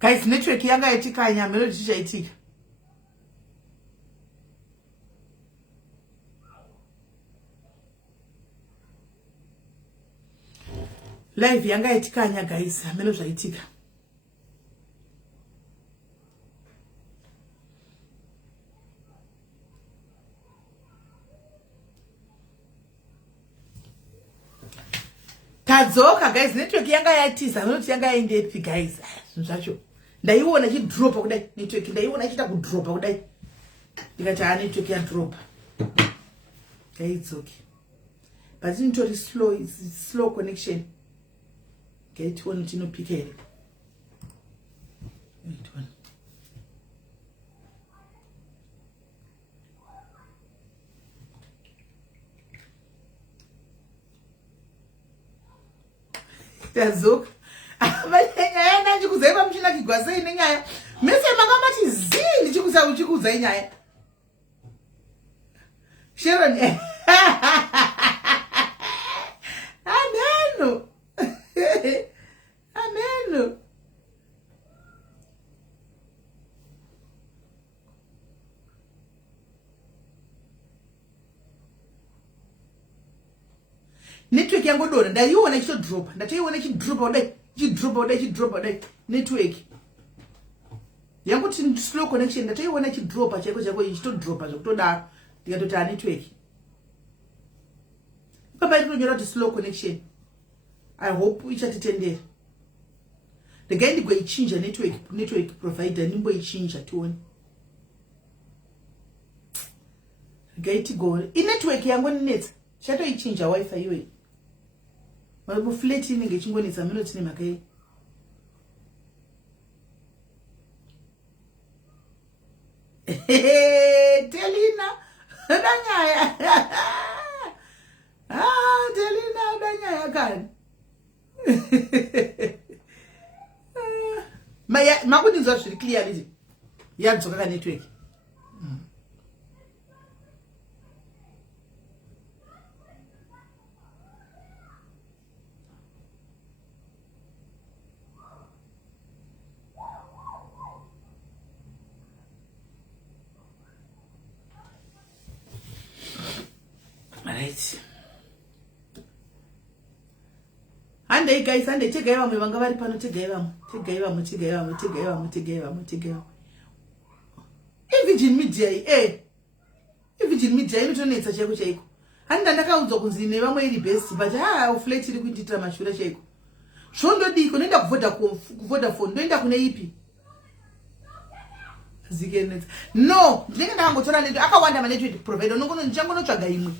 Guys, network yanga yatika nyamelo chichaitika. Live yanga yatika nya guys, amelo zvaitika. Tadzoka guys, network yanga yatiza, not yanga yaindepi guys. Zvacho. Ndaiona chi drop kudai, network ndaiona ichita ku drop kudai. Ndikati network ya drop. Okay, it's okay. But it's not slow, it's slow connection. Okay, it won't pick it. Wait one. Tazok. Abanyanya ndikuzaiva mchina kigwasa ine nyaya. Mese makamati zini chikuza inyaya. Sharon. Ameno. Ameno. Network yangu dora ndaiona icho drop. Ndaiona ichi drop odai. Network. Yangu tin slow connection ndaiona ichi drop chako ichito drop zvokutoda. Ndikatota network. Papa inonyora kuti slow connection. I hope ichatitendera. Ndingai ndigochinja network provider nimboichinja tione. Gaiti gore. Network yangu ninetsa. Chatoichinja wifi iwe. Malibu flat inenge chingonetsa minutes ne makai. Telina udanyaya. Telina udanyaya kan. Makundinzwa zviri clear izi. Yadzoka ka network. Right. Ande guys, ande tegaiva mwe vanga vari pano tegaiva. Virgin media Virgin media inotonetsa chaiko. Handa ndakaudzwa kunzi ne vamwe iri best but flat iri kuitira mashura chaiko. Zvondodiko noenda ku Vodafone, ndoenda kune ipi? Zikenetsa. No, ndinenge ndakangotora network akawanda ma network provider ndichangonotsvaga imwe.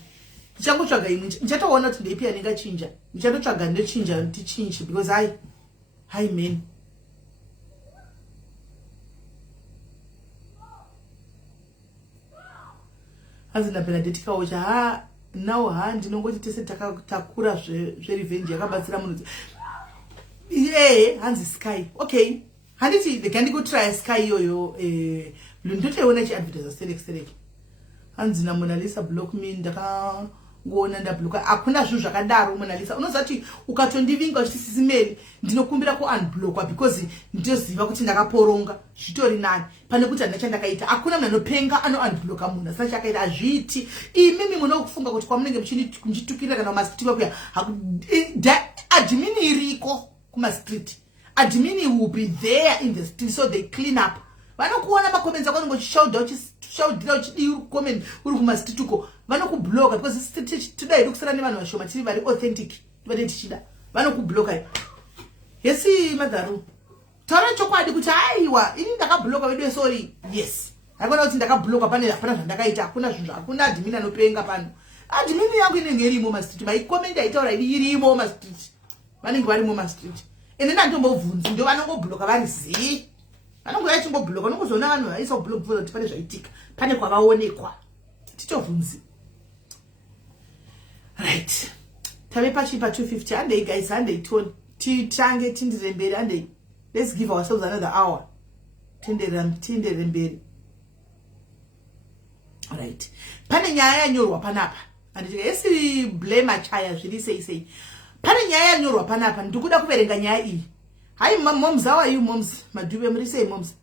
Ndichatoona kuti ndeipi yaningachinja. Ndichatotsvaga ndochinja ndichinje because hi man. Azina pena detikaocha now ndinongoti tese takura zve revenge yakabatsira munhu. Hanzi Sky. Okay. Handiti ndikandiko try Sky yoyo ndotoiona chi advertise select. Hanzi na Mona Lisa block me ndakangona ndabloka. Akuna zvinhu zvakadaro Mona Lisa. Unozati ukatondivinga kuti SIS MELLY ndinokumbira ku unblockwa because ndinoziva kuti ndakaporonga zvitori nani. Pane kuti ndachandakaita. Akuna munhu anopenga ano unblocka munhu. Saka chakaita azviti. Imimi munokufunga kuti kwamunenge muchitukira kana mastreet kuya. Admin iriko kuma street. Admin will be there in the street so they clean up. Vanokuona ma comments akwango shout comment uri kuma street uko. Vanokublock because street today kusara ne vanhu vashoma tiri vari authentic. Vade tichida. Vanokublock. Yesi madaru. Tara chokwadi kuti aiwa ini ndakablock wedu sorry. Yes. Akona kuti ndakablock pane zvandakaita akuna zvinhu akuna admin anopenga pano. Admin yangu inenge irimo ma street. Mai comment aitaura irimo ma street. Vanenge varimo ma street. Ene ndandombovhunzi ndo vanongobloka vari zi. Vanongoya chimbobloka nokuzona vanhu vaisa block for kuti pane zvaitika. Pane kwavaonekwa. Titovhunzi. Right. Tave pachipa 250 and guys and they told titange tindirembere and let's give ourselves another hour. Tindirembere. Right. Pane nyaya yanyorwa panapa. And esi blame achaya zviri sei. Pane nyaya yanyorwa panapa ndikuda kuverenga nyaya iyi. Hi moms, how are you moms? Madube mrise moms.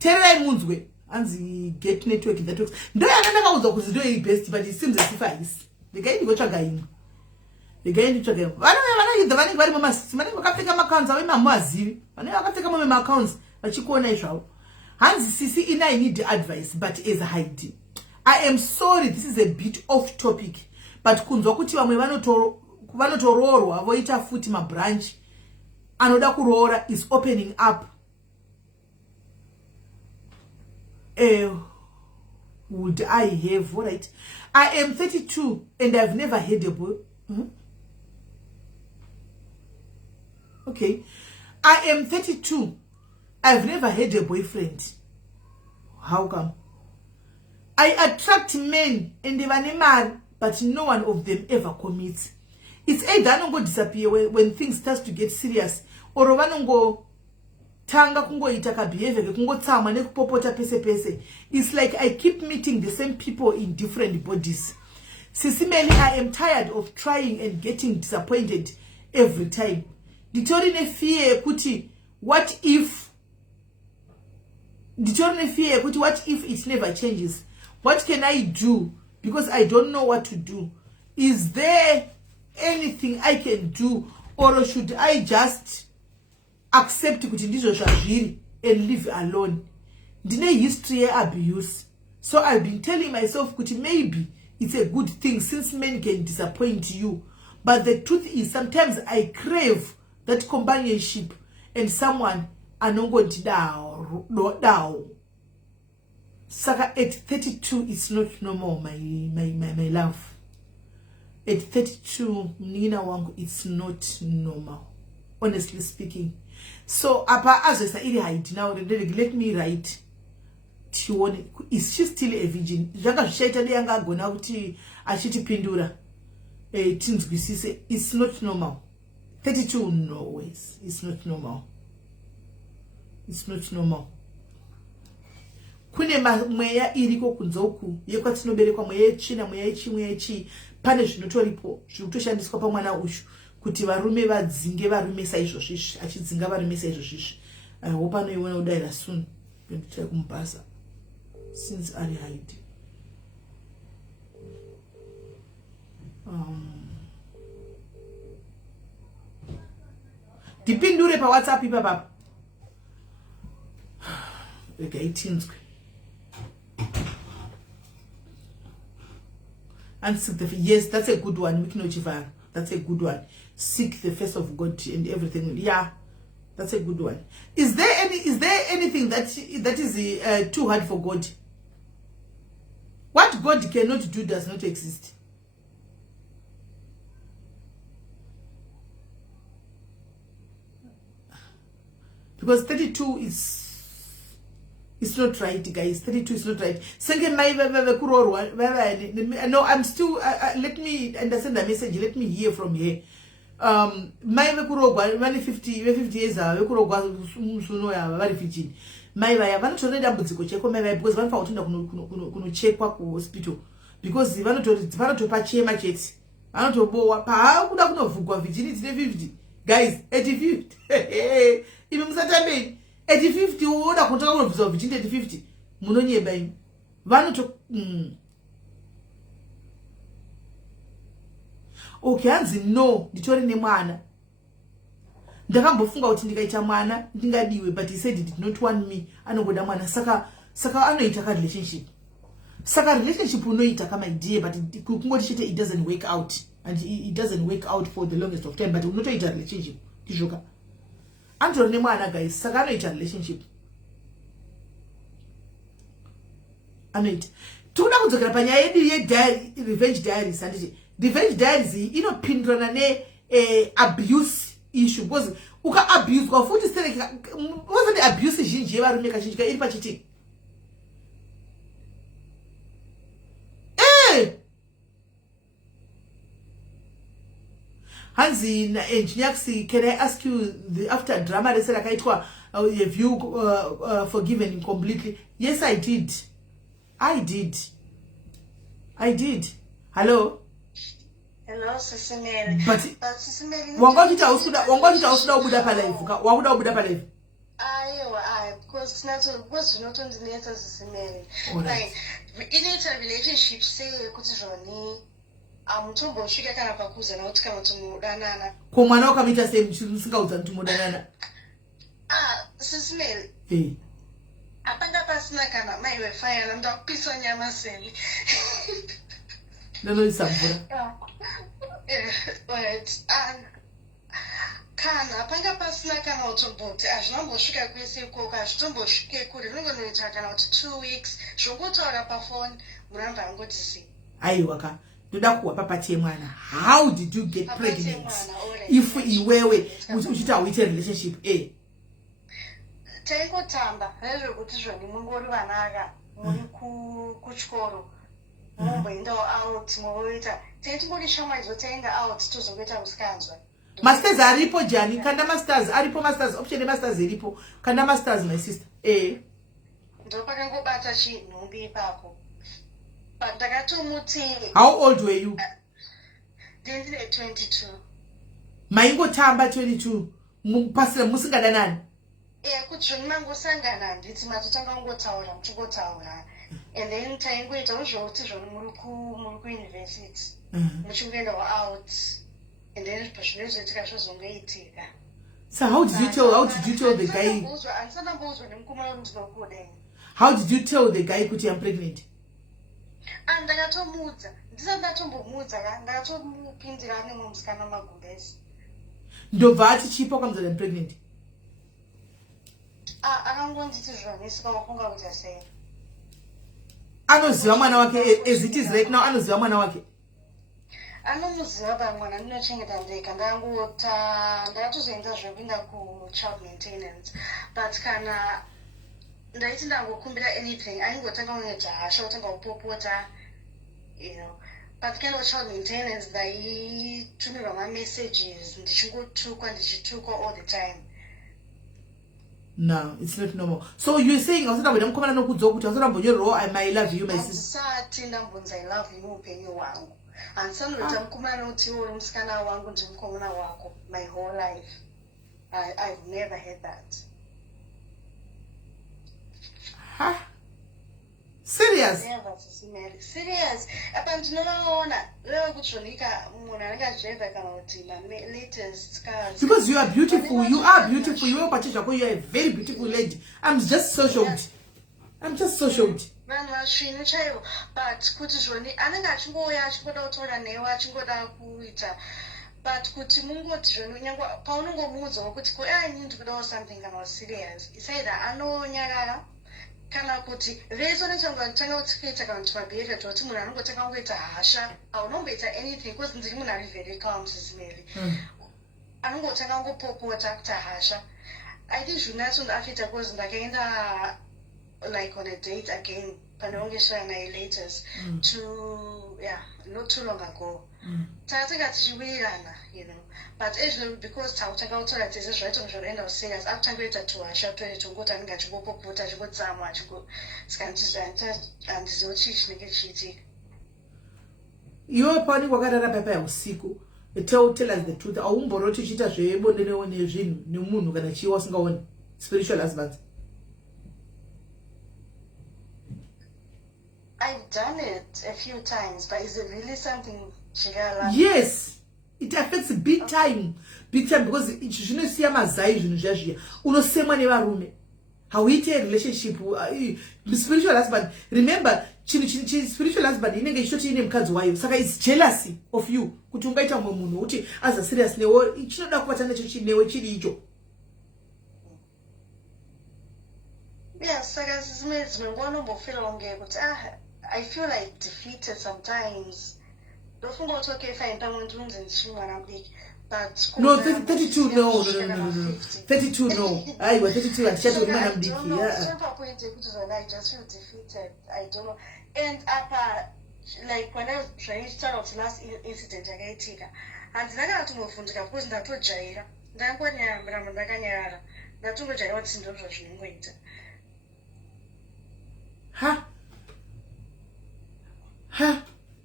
Tererai munzwe anzi get network that works. Ndo yanaka uzo kuti ndo best but it seems as if I is. The guy go tsvaga ino. The guy ndi tsvaga. Vana vari mama mane vakapfeka accounts awe mama azivi. Vane vakapfeka mama accounts vachikuona izvavo. Hanzi sisi ina I need advice but as a hide. I am sorry this is a bit off topic but kunzwa kuti vamwe vanotororwa voita futi ma branch anoda kuroora is opening up. Would I have, all right? I am 32 and I've never had a boy. Okay. I am 32. I've never had a boyfriend. How come? I attract men and they are mad, but no one of them ever commits. It's either I don't go disappear when things start to get serious, or I don't go tanga kungo itaka behavior kungo tsama nekupopota pese pese. It's like I keep meeting the same people in different bodies. SIS MELLY, I am tired of trying and getting disappointed every time. Ditorine fear kuti what if it never changes? What can I do? Because I don't know what to do. Is there anything I can do, or should I just accept kuti ndizvo zvazviri and live alone? Ndine history abuse, so I've been telling myself kuti maybe it's a good thing since men can disappoint you, but the truth is sometimes I crave that companionship and someone anongotidawo. Saka at 32 it's not normal, my love. At 32 Nina wangu it's not normal, honestly speaking. So apa azesa iri height now let me write. Is she still a virgin? Janga zvishaita ndeyanga agona kuti achitipindura tinzwisise. It's not normal. 32 no ways. It's not normal. It's not normal. Kune mweya iriko kunzoku yekwatinoberekwa mweya yechina mweya yechi pane zvinotoripo zvirikutoshandiswa pamwana ushu kuti varume vadzinge varume saizvo zvisvi achidzinga varume saizvo zvisvi. I hope anoiona kudaira soon kuendera kumubasa since ari hide. Dipindure pa WhatsApp ipapa. Okay, tinzwe. And seek the yes, that's a good one. That's a good one. Seek the face of God and everything. Yeah, that's a good one. Is there anything that is too hard for God? What God cannot do does not exist. Because 32 is. It's not right, guys. 32 is not right. No, I'm still. Let me understand the message. Let me hear from here. My 50 years very 15. My because one found kuno check ku hospital because pachema cheti. Vanotobowa pa kuda kunovhugwa virginity 50. Guys, 85. Even musatambe 50 uona kutoka kunovhuzwa virginity 50. Munonyeba imi. Vanoto Okay, hanzi no, nditori nemwana. Ndakambofunga kuti ndikaita mwana ndingadiwe, but he said he did not want me. Anongoda mwana saka anoita ka relationship. Saka relationship unoita kama idea, but kungoti chete it doesn't work out, and it doesn't work out for the longest of time, but unotoita relationship. Tijoka. Antori nemwana guys, saka anoita relationship. Anoita. Tuna kudzokera panyaya yedu ye revenge diaries anditi. Revenge diaries inopindurana ne abuse issue because uka abuse kwa futi sereka wasn't abuse zhinji yevarume kazhinji iri pachiti Hanzi na engineer, can I ask you after drama rese rakaitwa have you forgiven completely? Yes, I did. Hello. Hello, SIS MELLY. But SIS MELLY. wangoti tausuda ubuda pa live. Wabuda ubuda pa live. Because because not on the nature SIS MELLY. Like in a relationship, say kuti Johnny. Mutombo usvika kana pakuza nauti kana kuti mudanana. Ko mwana wakamita sei musingaudza kuti mudanana? SIS MELLY. Apanga pasina kana mai wefaya ndakupiswa nyama seli. Ndinoisamvura. Right. Kana apanga pasina kana utomboti azvinambosvika kwese ikoko azvitombosvike kure rinongonoita kana kuti 2 weeks zvongotaura pafoni muramba angoti si. Aiwa ka. Ndoda kuwapa pati yemwana. How did you get pregnant? If iwewe uchita uite relationship taingotamba nezvekuti zvoni mungori vanaka muri kuchikoro mumboendawo out moita tingori shama idzo taenda out tozokuita usikanzwa masters aripo jani kanda masters aripo masters option masters iripo kanda masters my sister ndopakangobata chinhumbi ipapo but ndakatomuti. How old were you? Ndine 22. Maingotamba 22 mupasira musingadanani. Kuti mangosangana nditi matotanga kungotaura muchingotaura and then taingoita zvouti zvoni muri kuuniversity muchingoendawo out and then pazvinozoitika zvozongoitika. So how did you tell the guy? Andisandamboudzwa nemukomana ndinokuda. How did you tell the guy kuti I'm pregnant? Ndakatomuudza ndisati ndatombomuudza ka ndakatomupindira nemwe musikana magumbezi. Ndobva ati chipo kwamzana I'm pregnant. Akangonditi zvoni sikawafunga kuti sei. Anoziva mwana wake as it is right now anoziva mwana wake. Anomuziva pamwana ndinochengeta ndeka ndakatozoenda zvekuenda kuchild maintenance but kana ndaiti ndangokumbira anything ainingotanga unoita hasha utanga upopota but kind of child maintenance ndaitumirwa ma-messages ndichingotukwa all the time. No, it's not normal. So you're saying ausata wena mukomana nokudzo kuti ausata mbonyorero I love you my sister. Ndisati ndambonza I love you upenyu hwangu. Andisanoita mukomana kuti uri musikana wangu ndimukomana wako my whole life. I've never had that. Huh? Serious? Serious. Apa ndinovaona leo kutsvonika munhu anenge kana kuti latest cars. Because you are beautiful. You are beautiful. You are a very beautiful lady. I'm just so shocked. Vanhu vasvinu chaivo but kuti zvoni anenge achingouya achingoda kutaura newe achingoda kuita but kuti mungoti zvoni nyangwe paunongomuudzawo kuti ini ndikudawo something kana serious isaida anonyarara kana kuti rezo netanga kutsikaita kana kuti mabehavior kuti munhu anongotanga kungoita hasha aunomboita anything because ndiri munhu ari very calm SIS MELLY. Anongotanga kungopopota kuita hasha. I think zvinatsondoafita because ndakaenda like on a date again panongesvara naye latest not too long ago. Takatanga tichiwirirana but ezvino because tautanga kutaura tese zvaitonga zvinoenda serious akutanga kuita tuhasha tongoti anenge achingopopota achingotsamwa handizivo chii chinenge chichiitika. Iwe paunenge wakarara papa usiku tell us the truth aumboroti uchiita zvebonde nezvinhu nemunhu kana chiwa usingaoni spiritual husbands? I've done it a few times, but is it really something chingala? Yes, it affects big time because zvinosiya mazai zvinhu zvazviya unosemwa nevarume hauite relationship spiritual husband. Remember spiritual husband inenge ichitoti ine mukadzi wayo saka is jealousy of you kuti ungaita mumwe munhu kuti aza serious newe chinoda kubata nacho chinewe chiri icho. Yes, saka zimwe longe kuti I feel like defeated sometimes. Don't forget to okay fine pamwe ndunze ndishimwana mbiki but no 32 no 32 no aiwa 32 achati uri mwana mbiki point kuti zona I just feel defeated. I don't know and like when I was trying to start out last incident yakaitika handina kana kutovhunduka because ndatojaira ndangonyaramba ndakanyarara ndatongojaira kuti sindozvo zvinongoita. Ha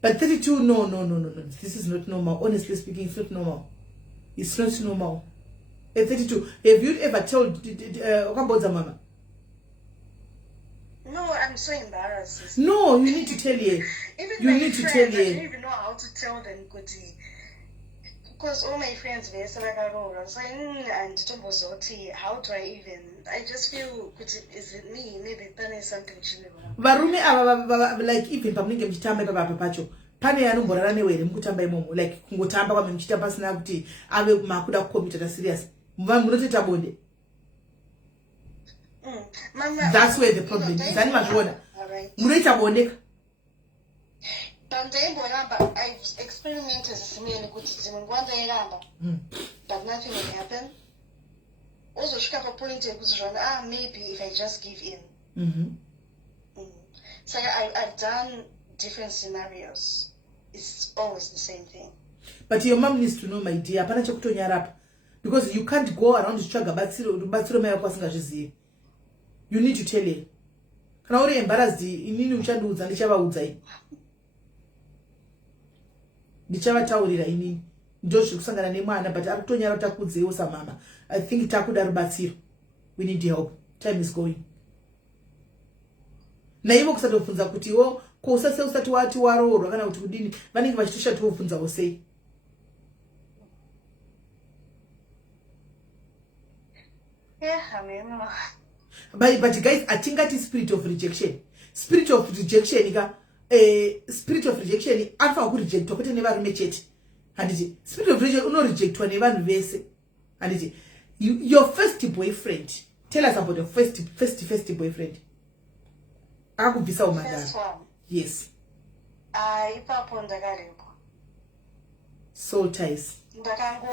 But 32, no. This is not normal. Honestly speaking, it's not normal. It's not normal. At 32, have you ever told mama? No, I'm so embarrassed. No, you need to tell her. Even You my need to friends, tell I her. don't even know how to tell them, because all my friends were like, I was like, and how do I even? I just feel, is it me? Maybe there is something wrong. Varume like even pamunenge mchitamba papa pacho. Pane yanomborana newere mukutamba imomo like kungotamba kwame mchitamba sina kuti ave makuda kukomita serious. Munoteta bonde. That's where the problem is. Ani mazviona. Munoita bonde. I've experimented but nothing will happen. Also, point maybe if I just give in. So I've done different scenarios. It's always the same thing. But your mom needs to know, my dear, because you can't go around the struggle. You need to tell her. Can I already embarrass the ndichava ini ndoshi kusangana nemwana but akutonyara takudzewo samama. I think takuda rubatsiro. We need help. Time is going. Naivo kusatofunza kuti wo kosa se usati wati waroro kana kuti kudini vanenge vachitosha tofunza wose. Yeah, I mean. But guys, I think that is spirit of rejection. Spirit of rejection spirit of rejection alpha ku reject kuti nevarume chete. Handiti spirit of rejection uno rejectwa nevanhu vese. Handiti your first boyfriend, tell us about your first boyfriend. Akubvisa umadara. Yes. Ipapo ndakarepo. Soul ties.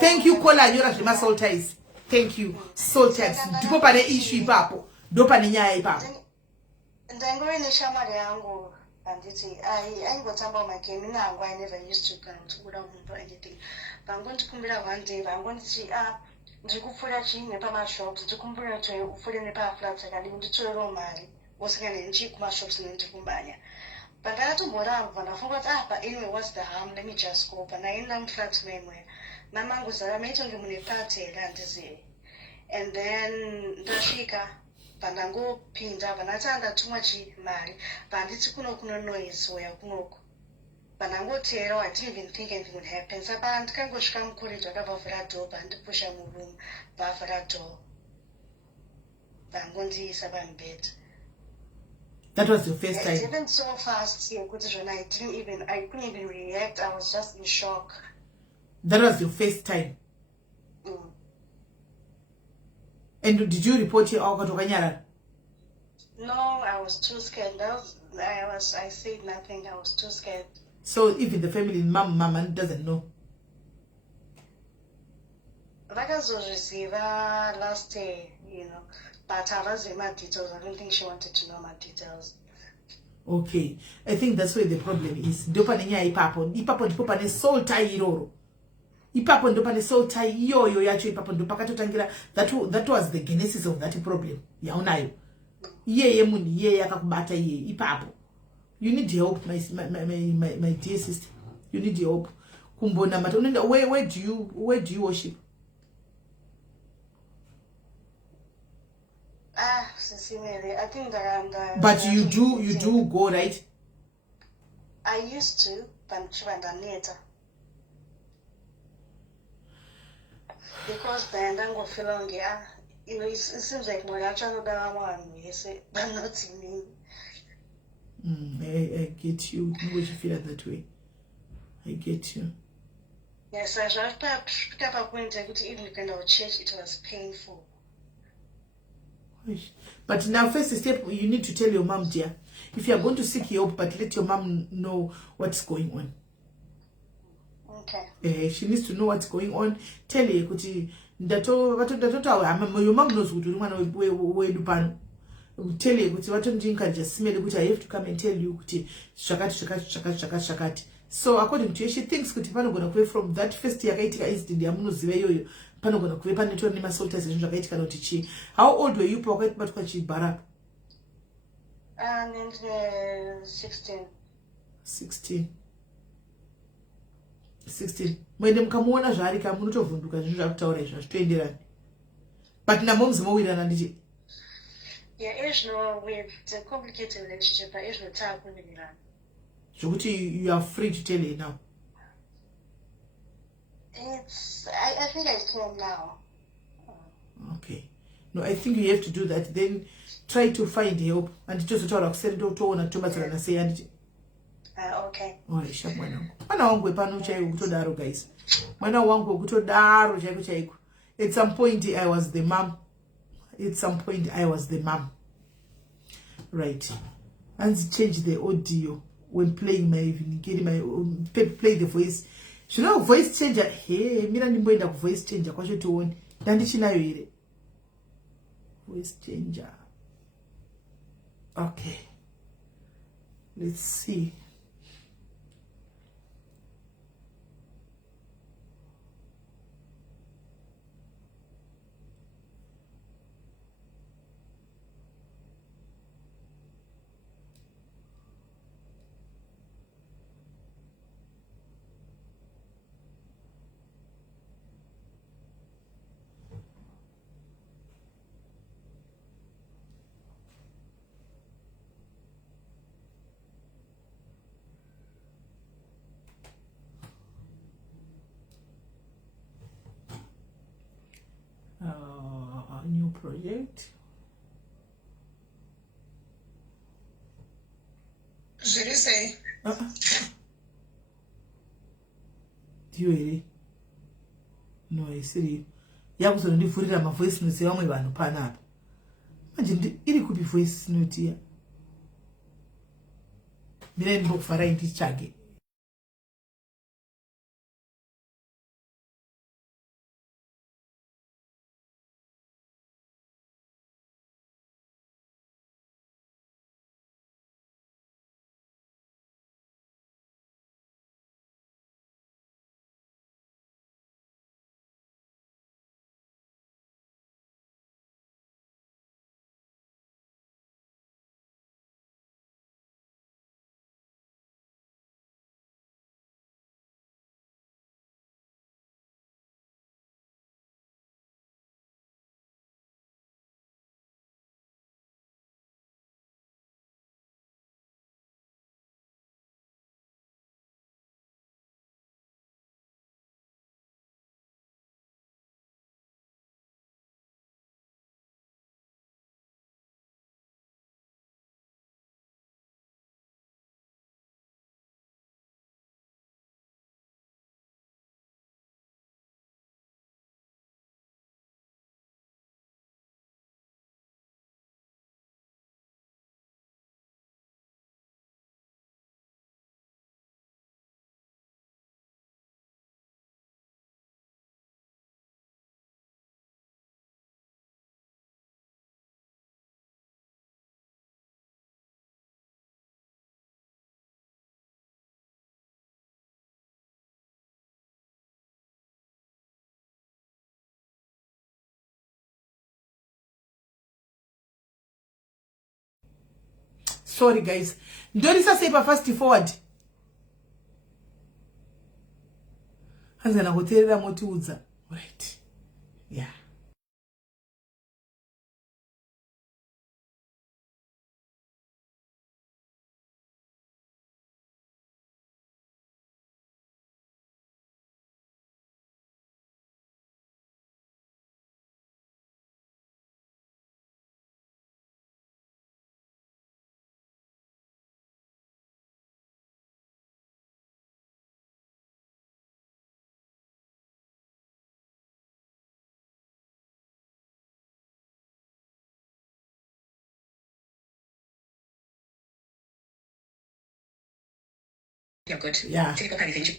Thank you Kola nyora zvema soul ties. Thank you. Soul ties. Ndipo pane issue ipapo. Ndo pane nyaya ipapo. Ndangori neshamari yangu anditi aingotamba magame nangu. I never used to kana kuda munhu anything. Vangondikumbira one day vangonditi ndikupfura chini pamashops ndikumbira kuti ufure nepaflats akadi nditoro mari usingane ndichikumashop nendikumbanya. But ndakatomboramba ndafunga kuti but anyway what's the harm, let me just go. But naenda mflat memwe mamangu zara maitonge mune party kandizive. And then ndasvika pandangopinda panatanda tumwa chimari panditi kuno noise waya kunoko pandangotera. I didn't even think anything would happen. Saka ndikangosvika mucorridor akavavhura door pandipusha muroom vavhura door vangondiisa pamubed. That was your first time. It happened so fast here, I couldn't even react. I was just in shock. That was your first time. And did you report your Okatokanyara? No, I was too scared. I said nothing. I was too scared. So even the family, mama doesn't know. Vakazozviziva last day, but I was in my details. I don't think she wanted to know my details. Okay, I think that's where the problem is. Ndopane nyaya ipapo ndipo pane soul tie iroro. Ipapo ndopane soul tie iyoyo yacho ipapo ndopakatotangira. That was the genesis of that problem. Yaunayo. Iyeye munhu iyeye akakubata iyeye ipapo. You need help, my dear sister. You need help. Kumbona mata unaenda where do you worship? I think that but you do go, right? I used to, but later. Because then I'm going to feel like, it seems like my actual but not in me. I get you. You feel that way. I get you. Yes, I should have a point. I could even kind of church. It was painful. But now, first step, you need to tell your mom, dear. If you are going to seek help, but let your mom know what's going on. Okay. She needs to know what's going on. Tell her, kuti your mom knows what you want to do. Tell her, kuti watonjinka just smell kuti I have to come and tell you kuti shakati. So according to her, she thinks kuti pano gonna go from that first year kaitika incident ya munoziva yoyo. Pano gonna go pane to nima soltas zvakaitika kuti chi. How old were you pocket but kwa chibara? And 16. 16. 16 mwende mukamuona zvaari kamunotovhunduka zvinhu zvakutaura izvo zvitoenderani but namomuzi mowirana ndichi with the complicated relationship zvokuti you are free to tell her now. I think I told now. Okay. No, I think you have to do that. Then try to find help. And just to say okay. Oh, sharp mwana wangu pano chaiku kutodaro guys. Mwana wangu kutodaro chaiku. At some point I was the mom. Right. And change the audio when playing my play the voice. You know voice changer. Hey, mina ndimboenda ku voice changer kwacho tione. Ndandichinayo here. Voice changer. Okay. Let's see. New project. Should you say? Do you really? No, I see. Yakuzondivhurira ma voice notes vamwe vanhu panapa. Manje iri kupi voice note ya? Mina ndokufara ndichage. Sorry guys. Ndorisa sepa fast forward. Hanzana kuterera motiudza. Right. Yeah. You're good. Yeah. Typical kind of thing.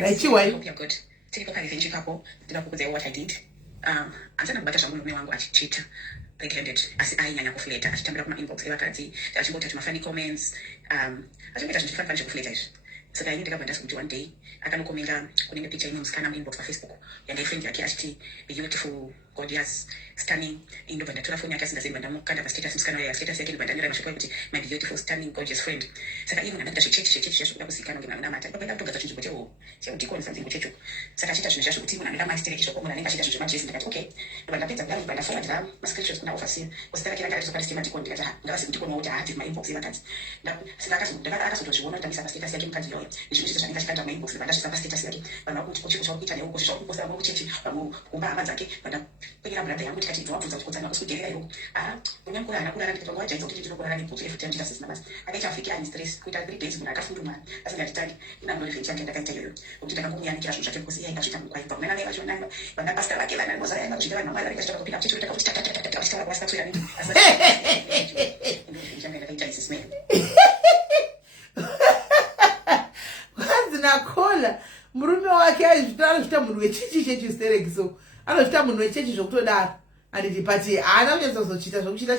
Right, you hope you're good. Typical kind of thing. Couple. Did I say what I did? I'm saying about that. I'm going to cheat. Red-handed. As I nyanya kufleta. Achitambira kuma inbox lewakati. Achingota chuma funny comments. Achingota chuma funny kufleta. So I need to go and one day. I can comment on the picture in his inbox for Facebook. And I think that he actually beautiful. gorgeous, stunning, into bandatura phone yake asingazeni bandamukanda pastatus msikana ya status yake bandanyira mashoko kuti my beautiful stunning gorgeous friend. Saka iye munhu chechi zvokuda kuzikanwa ngemwana namata. Ipapo kutogadza chinhu chewo cheudikoni something checho. Saka achita zvinhu zvazvo kuti munhu anenge mastereki munhu anenge achita zvinhu zvemajesi ndikati okay. Bandapedza kudaro bandaforwardira mascreenshots kuna officer. Kusitara kira ngati zopari madikoni ndikati ngavasi ndikoni kuti hati my inbox vakati. Saka akazotozviona kuti ndamisa pastatus yake mukadzi yoyo. Ndizvo zvandinenge achikanda my inbox bandashisa pastatus yake. Vanhu vakuti kuchiko chakuita newo kusvika kuposta muchechi kumba hama dzake bandapengera brother yangu tikati wabvunza kuti kudzana kusuderera iwo munyamukuru hana kurara ndikati wajaidza kuti ndinokurara nebhutsu refuti yandita sisina basa akaita afike ani stress kuita 3 days munhu akafunduma asingatitangi inamdorevhenchi yange ndakaita iyoyo nokuti ndakangomuyanikira zvinhu zvake because iye aingazvita mukwaipa kuna navai vachonanga vana pasta vake vana mozara yanga kuzvita vanhu mwari varingachitaka kupinda muchechi takakuti vachitaura kwasitatsvira nini indorevhenchi yange ndakaita SIS MELLY. Nakhola murume wake aizvita munhu wechechi chechi so anozvita munhu wechechi zvokutodaro andipati haana kunyatsozochita zvokuchita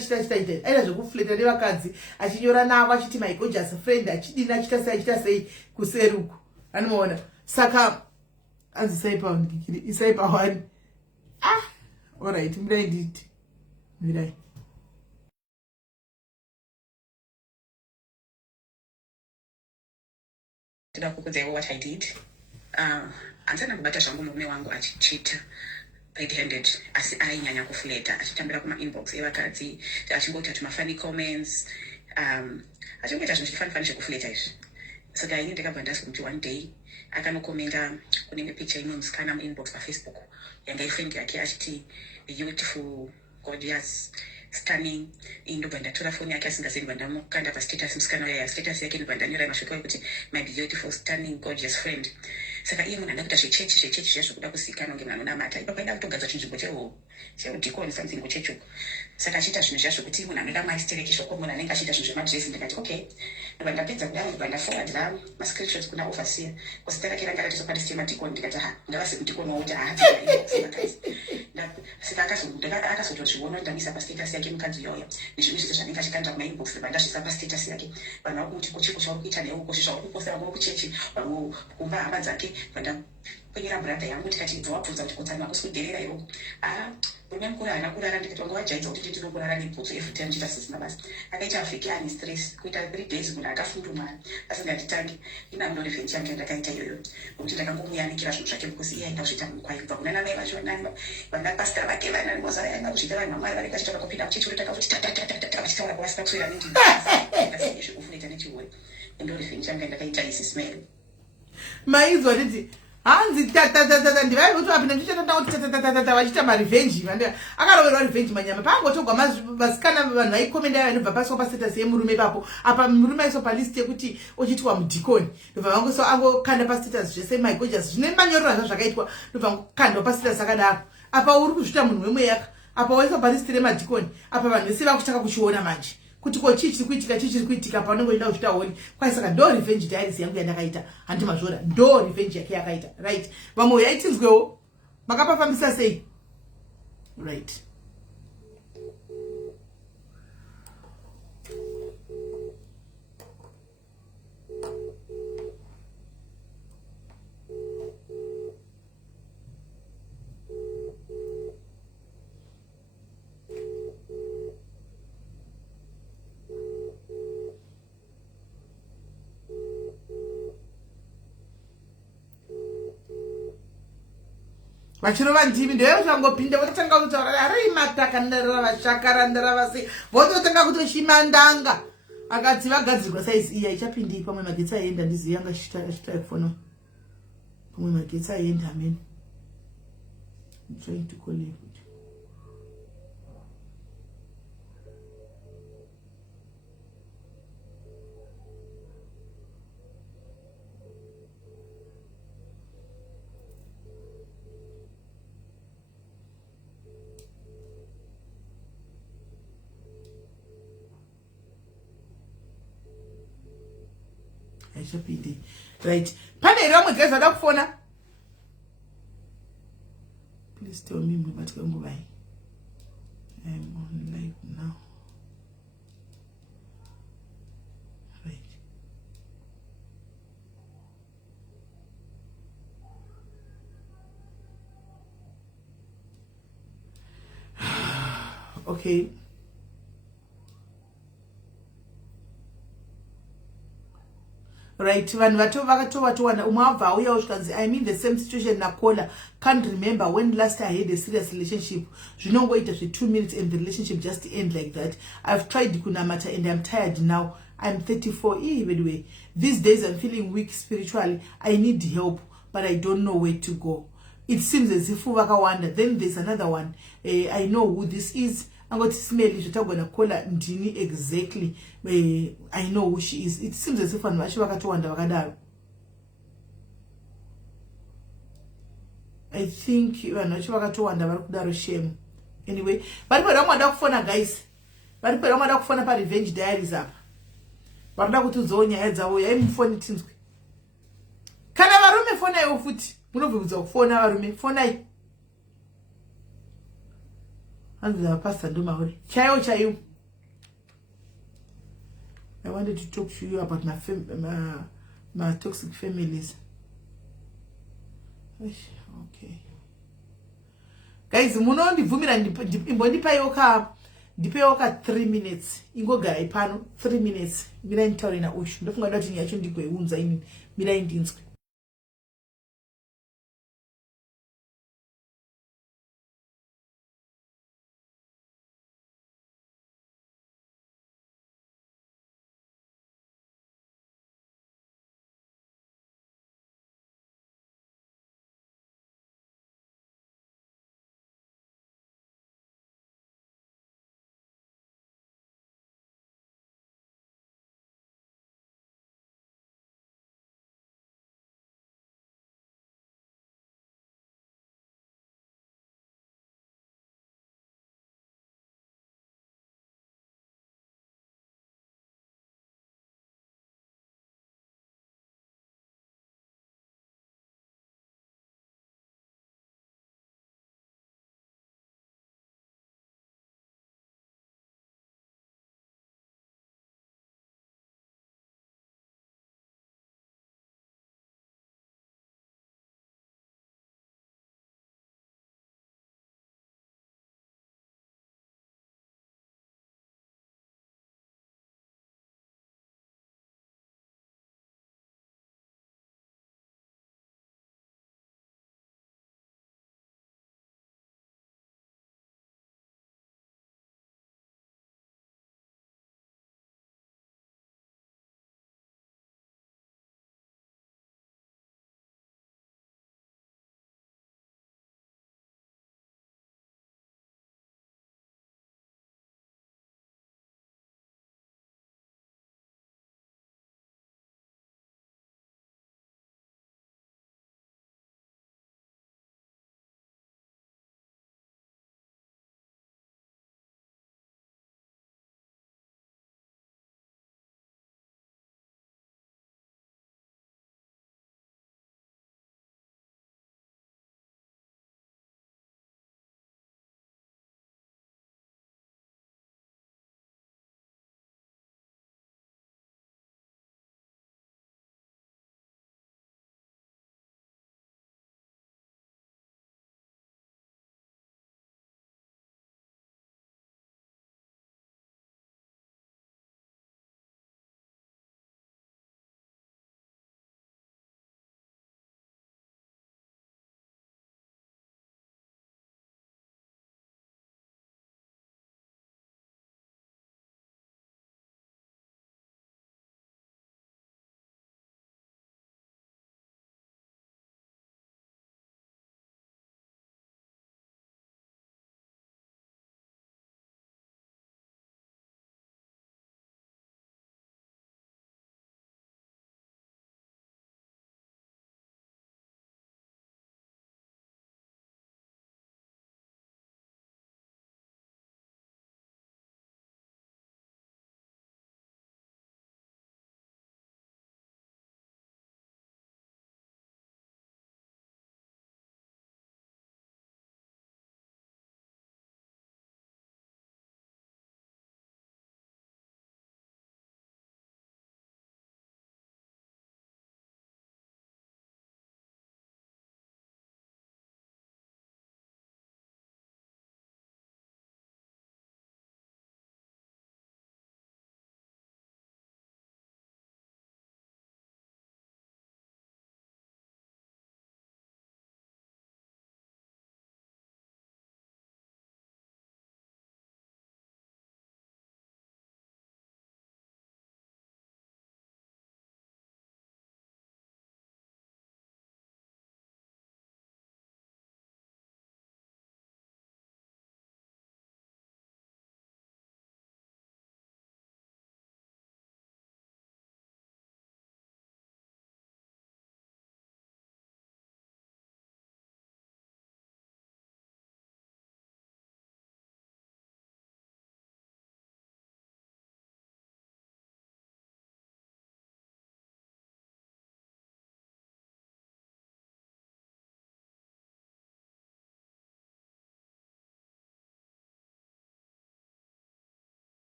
aita zvokufleta nevakadzi achinyora navo achiti my gorgeous friend achidini achita sei kuseruku anomaona saka anzi isaipa 1 alright mirai nditi mirai Toda kukudzaiwa what I did. Handisana kubata zvangu murume wangu achichita red-handed asi ainyanya kufleta achitambira kuma-inbox evakadzi achingoita tuma-funny comments achingoita zvinhu zvifani zvekufleta izvi. Saka ini ndakabva ndazwa kuti one day akanokomenda kunenge picture inomusikana mu-inbox pafacebook yanga ifriend yake achiti beautiful gorgeous stunning indobva ndatora foni yake asingazeni bandamukanda pastatus musikana ya status yake ndibandanyora mashoko ekuti my beautiful stunning gorgeous friend. Saka iye munhu anda kuita zvechechi zvazvokuda kuzikanwa ngemwana unamata. Ipapo aida kutogadza chinzvimbo cheudikoni something kuchechuko. Saka achiita zvinhu zvazvo kuti munhu anoda mastereki shoko munhu anenge achiita zvinhu zvemajesi ndikati okay. Ndapedza kudaro ndaforwardira mascreenshots kuna overseer kusitara kira ngati zopari madikoni ndikati ngavasi kudikoni wokuti saka akazotozviona ndamisa pastatus yake mukadzi yoyo nezvinhu zvese zvanenge achikanda kumainbox bandasvisa pastatus yake vanhu vakuti kuchiko chauri kuita newo kusvi zvauri kuposta vamwe kuchechi vamwe kumba hama dzake bandapengera brother yangu tikati bva wabvunza kuti kudzana kusuderera iwo murume mukuru haana kurara ndikati wanga wajaidza kuti ndinokurara nebhutsu refuti yandita sisina basa akaita avhiki ani stress kuita 3 days munhu akafundumara asingatitangi inamdorevhenchi yange ndakaita iyoyo nokuti ndakangomuyanikira zvinhu zvake because iye aida kuzviita mukwaipa kuna navai vachonanga vana pasta vake vana mozara yanga kuzvita vanhu mwari varinga achitaka kupinda muchechi takakuti vachitaura kwasitatsvira nezvekufuleta nechiori indorevhenchi yange ndakaita SIS MELLY. maizwa nditi hanzi ndivai kuti vapinda ndichatoda kuti vachita marevhenji akaroverwa revhenji manyama pangotogwa vasikana vanhu vaikomenda vanobva pasi pastatus yemurume papo apa murume aiso palist yekuti ochitiwa mudhikoni ndobva vangoso angokanda pastatus zvese my gorgeous zvine manyorora zvazvakaitwa ndobva ngokandwa pastatus akadaro apa uri kuzvita munhu wemweyaka apa waisa palist remadhikoni apa vanhu vese vakutaka kuchiona manje kuti ko chichi kuitika panongoenda kuzvita honi kwai saka ndo revenge diaries yangu yandakaita handimazvora ndo revenge yake yakaita right vamwe yaitinzwewo makapafambisa sei right vachirova ndimi ndeyo zvangopinda vototanga kutaura arimataka ndaravashakara ndaravasi vototanga kutoshimandanga akati vagadzirwa saizi iya ichapindi pamwe magetsi aenda ndizivi yanga achitaifona pamwe magetsi aenda amen I'm trying to call you. Aishapindi right pane here vamwe guys vada kufona please tell me mubatwe nguvayi I'm on live now right Okay. Right, vanhu vakatowanda umwe abva auya usvikanzi I'm in the same situation nakola, can't remember when last I had a serious relationship. Zvinongoita zve2 minutes and the relationship just end like that. I've tried kunamata and I'm tired now. I'm 34. By the way, these days I'm feeling weak spiritually. I need help, but I don't know where to go. It seems as if vakawanda. Then there's another one. I know who this is. Angoti Smelly zvitagona kola ndini exactly. I know who she is. It seems as if vanhu vacho vakatowanda vakadaro. I think vanhu vacho vakatowanda vari kudaro shame. Anyway, vari pera mwada kufona guys. Vari pera mwada kufona pa Revenge Diaries apa. Varida kuti udzowo nyaya dzavo yaimufoni tinzwe. Kana varume fonaiwo futi. Munobvunza kufona varume fonai. Another pastor do my chayo. I wanted to talk to you about my toxic families. Okay. Guys, munondibvumira ndipeyoka 3 minutes. Ingogai pano 3 minutes. Mira ntauri na ushu. Ndofunga ndati yacho ndigweunza ini. Mira indinzwe.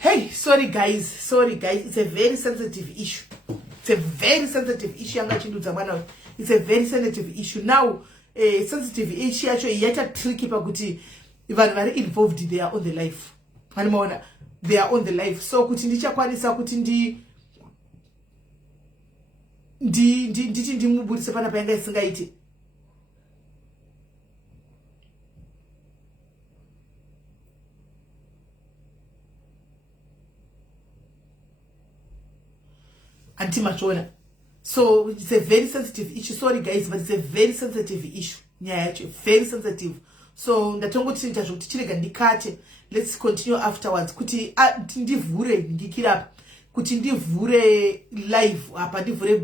Hey, sorry guys, it's a very sensitive issue. It's a very sensitive issue. It's a very sensitive issue. Now, sensitive issue actually yet tricky pakuti even very involved, they are on the life. They are on the life. So kuti ndichakwanisa kuti ndimubudise pana payanga isingaiti. Anti-machona. So it's a very sensitive issue. Sorry guys, but it's a very sensitive issue. Yeah, very sensitive. So let's continue afterwards. Kuti ndivhure ngikira kuti ndivhure live apa ndivhure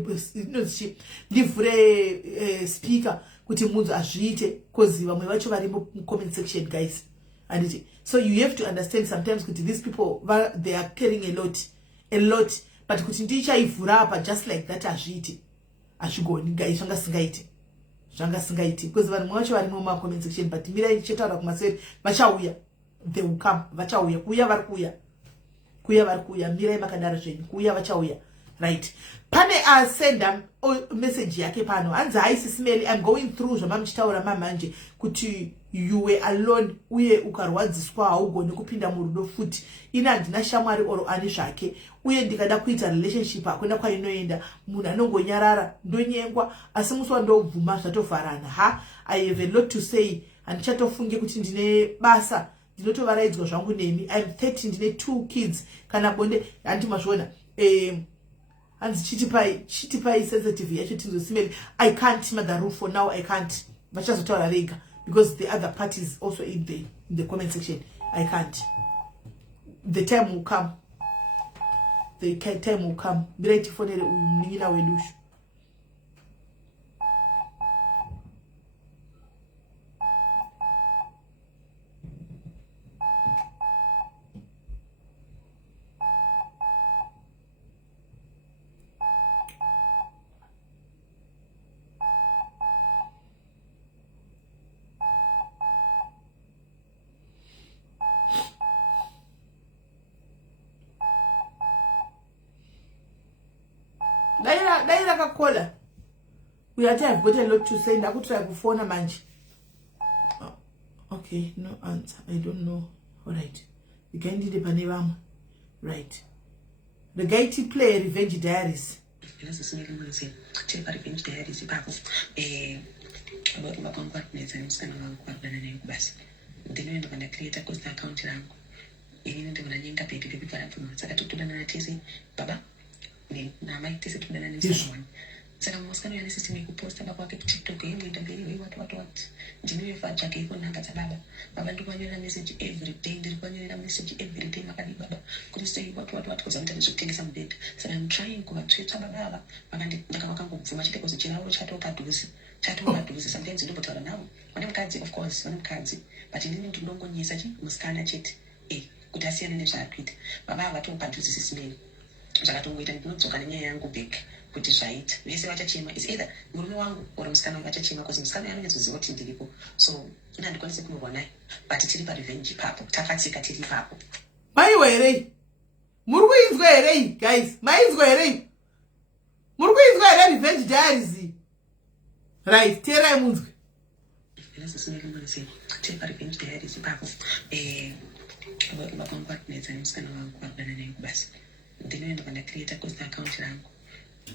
speaker kuti munhu azviite cause vamwe vacho vari mu comment section guys. And so you have to understand sometimes kuti these people they are carrying a lot. But kuti ndichaivhura apa just like that azvigoni guys, zvanga singaiti because vanhu vacho vari mu comment section, but mira ichitaura kumaseri vachauya, they will come, vachauya kuya vari kuya mirai makadaro zvenyu kuya vachauya, right? Pane asenda message yake pano anzi hi sis Melly, I'm going through zvamamuchitaura mamanje kuti you were alone uye ukarwadziswa haugoni kupinda murudo futi, ina handina shamwari oro ani zvake uye ndikada kuita relationship hakuna kwainoenda, munhu anongonyarara ndonyengwa asi muswa ndobvuma zvatovharana. I have a lot to say, handichatofunge kuti ndine basa ndinotovaraidzwa zvangu nemi. I'm 30, ndine 2 kids kana bonde handimazviona. And chitipai sensitive yacho tinzosimeli. I can't mother roof for now. I can't. Vachazotaura vega because the other parties also in the comment section. I can't. The time will come. The time will come. Mirati fonere umningina wedushu. Daira kakola. We are have got a lot to say. Ndakutry kufona manje. Okay, no answer. I don't know. All right. The guy did pane vamwe. Right. The guy to play Revenge Diaries. SIS MELLY chepa Revenge Diaries ipapo vapangu varikuedza nemusikana wangu varikudana naye kubasa. Ndinoenda kana create cost account rangu. Ini ndivona nyenga baby varapfuma. Saka totodana natese baba namai tese todana nemusikana wangu. Saka musikana yana system yekuposta pakwake kuTikTok yengoita mberi what ndinoyefa chake iko nhanga dzababa. Baba ndikwanyorera message every day, ndikwanyorera message every day makadi baba kuti say what because I'm zvekutengesa mubhedha. Saka I'm trying kuvatsveta baba ava ndakavakangobvuma chitekozo chinavo chatopadhuze sometimes ndobotaura navo vane mukadzi, of course vane mukadzi, but inini ndinongonyesa musikana chete kuti asiyane nezvaarikuita. Baba ava topadhuze SIS MELLY zvakatongoita ndinodzoka nenyaya yangu back kuti zvaita vese vachachema is either murume wangu or musikana wangu vachachema because musikana anonyazoziva kuti ndiripo, so ina handikwanisi kunorwa naye, but tiri parevenge ipapo, takatsika tiri ipapo. Maiwa here muri kuinzwa here guys, mainzwa here muri kuinzwa here Revenge Diaries, right? Terai munzwe SIS MELLY tiri parevenge diaries ipapo vapangu varikuedza nemusikana wangu varikudana naye kubasa. Ndinoenda kana create cost account rangu.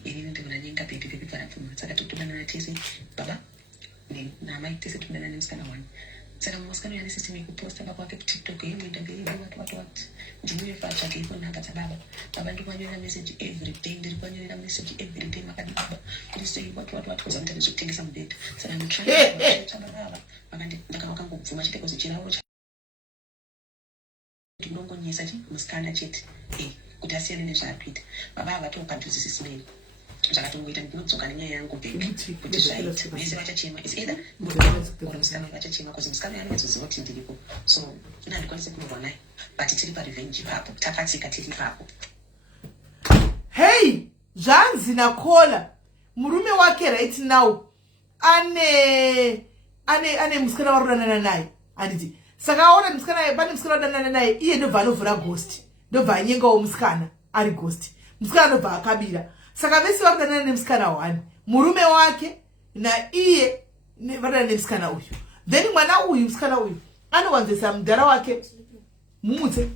Ini ndivona nyenga baby varapfuma. Saka totodana natese baba namai tese todana nemusikana wangu. Saka musikana yana system yekuposta pakwake kuTikTok yengoita mberi what ndinoyefa chake iko nhanga dzababa. Baba ndikwanyorera message every day, ndikwanyorera message every day makadi baba kuti say what because I'm telling zvekutengesa mubhedha. Saka I'm trying to baba ndakavakangobvuma chitekozo chinavo ndinongonyesa musikana chete kuti asiyane nezvaarikuita. Baba ava topadhuze SIS MELLY zvakatongoita ndinodzoka nenyaya yangu back kuti zvaita vese vachachema is either or musikana vachachema because musikana anonyazoziva kuti ndiripo, so ina handikwanisi kunorwa naye, but tiri parevenge ipapo, takatsika tiri ipapo. Hey, zvanzi nakola murume wake right now ane musikana varodanana naye handiti. Saka aona musikana pane musikana varodanana naye iye ndobva anovhura ghost ndobva anyengawo musikana ari ghost. Musikana ndobva akabira. Saka vese vakadana nemusikana 1, murume wake naiye vakadana nemusikana uyu. Then mwana uyu musikana uyu anowanzisa mudhara wake mumutse.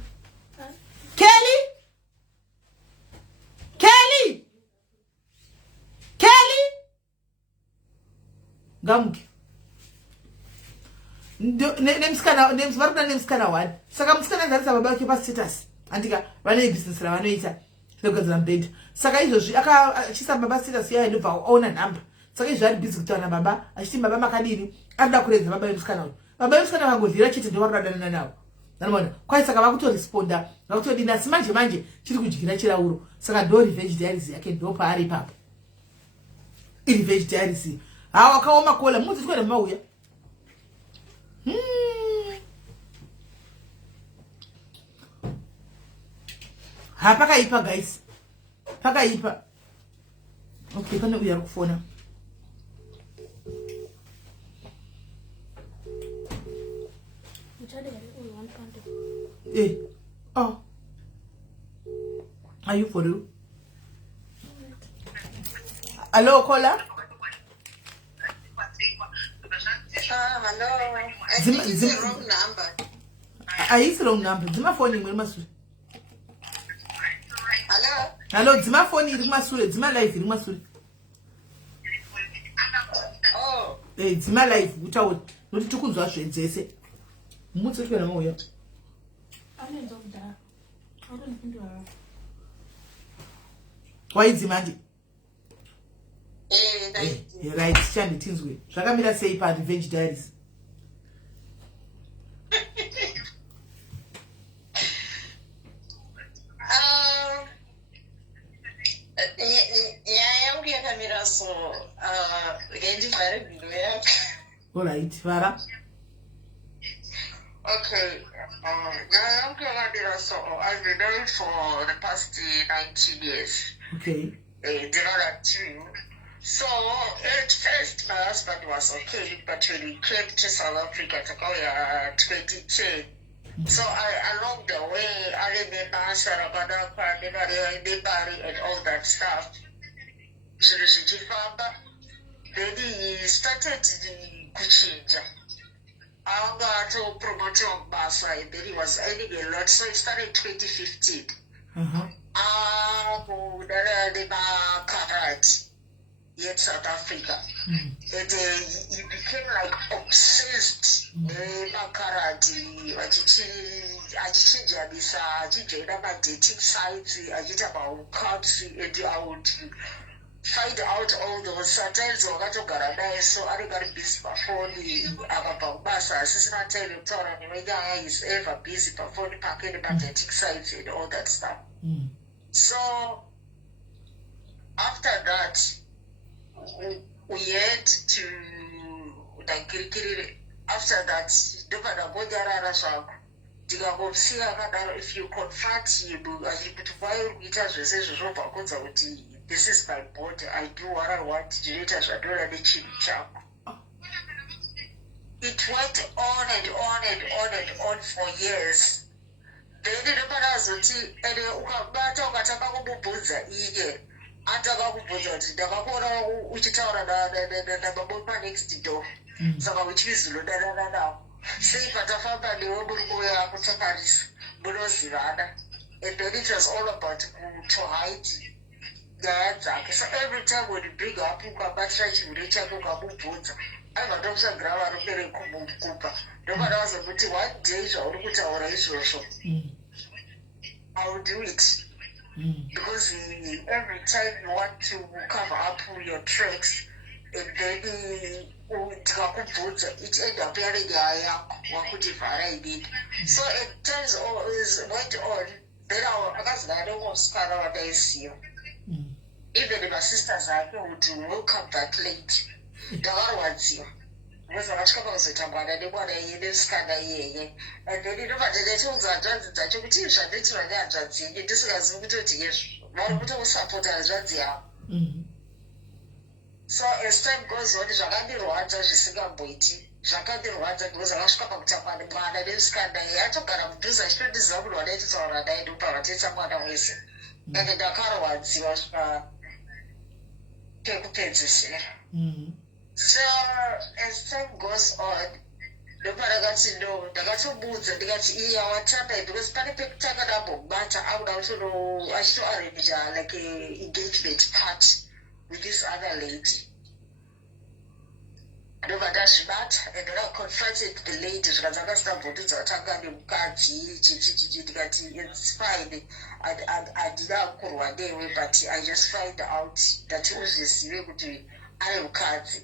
Kelly ngamuke varikuda nemusikana 1. Saka musikana ndarisa baba vake pastatus andika vane business ravanoita rekugadzira mubhedha. Saka izvozvi achisa baba status yaye ndobva aona nhamba. Saka izvi ari busy kutaura nababa achiti baba makadini arikuda kuredza baba vemusikana uyu. Baba vemusikana vangodhira chete ndovakudadanana navo. Nanoona kwai saka vakutoresponda vakutodini asi manje chiri kudyira chirauro. Saka ndo revenge diaries yake ndo paari ipapo. Revenge diaries hawa akaoma kola mudzi kwenda mauya. Ha pakaipa guys. Pakaipa. Okay, pane uya kufona. Oh. Are you for real? Hello, caller. Hello. I think it's the wrong number. It's the wrong number. Zima phone iri masure. Hello. Zima phone iri masure. Zima live iri masure. Oh. Zima live utawo. Noti tukunzwa zvenzese. Mutse kwena moyo. Why dzimandi? Right, chandi tinzwe. Zvakamira sei pa Revenge Diaries? All right, Vara. Okay, I've been married for the past 19 years. Okay. There are 2. So at first my husband was okay, but when we came to South Africa, 2010. So along the way, I remember Sarabada, and all that stuff. So then he started to change. I got to promote on Basa, and then he was earning a lot. So it started 2015. In South Africa. And he became like obsessed with Makarati, Ajichinja Bisa, Ajijana dating sites, Ajita about country, and I would find out all those sometimes Wagato Garada, so I got busy performing about Basa, Assistant Territory, and is ever busy performing packing about dating sites and all that stuff. So after that, we had to like after that if you confront him this is my body, I do what I want, it went on and on and on and on for years. Then next door. So which is now. Say Patafamba the Obuya Putaparis, Bulosirada. And then it was all about to hide that. So every time when you bring up Batra, you reach out to Kabu. I got also Grava Repairing Kupa. No matter what, 1 day or put our resource. I will do it. Because every time you want to cover up your tracks, and then it ended up very so it turns always went on. Then I don't want to start our days here. Even if my sisters are going to woke up that late, the other ones here. Because I was coming to Tabana, they want to hear this kind of year. And then you know, the tools are done that you can teach and it's right there. This is moved to years. One put on support as well. So as time goes on, the Jagandi Rwanda is a single boy. zvakandirwadza because akasvika pakutamba nemwana nemusikana atogara mudhuze achitodiziva munhu wadaititaura naye ndopa vatitsa mwana wese ende ndakarwadziwa svika pekupedzisira. So as time goes on ndopa ndakati no ndakatobudza ndikati iye awatanda because pane pekutanga ndambomubata akuda achitoarrange like a engagement party with this other lady. Ndobva ndazvibata and then I confronted the lady zvikanzi akasitabvundudza watanga nemukadzi chichichichi ndikati it's fine handina kurwa newe but I just find out that uzvizive kuti ane mukadzi.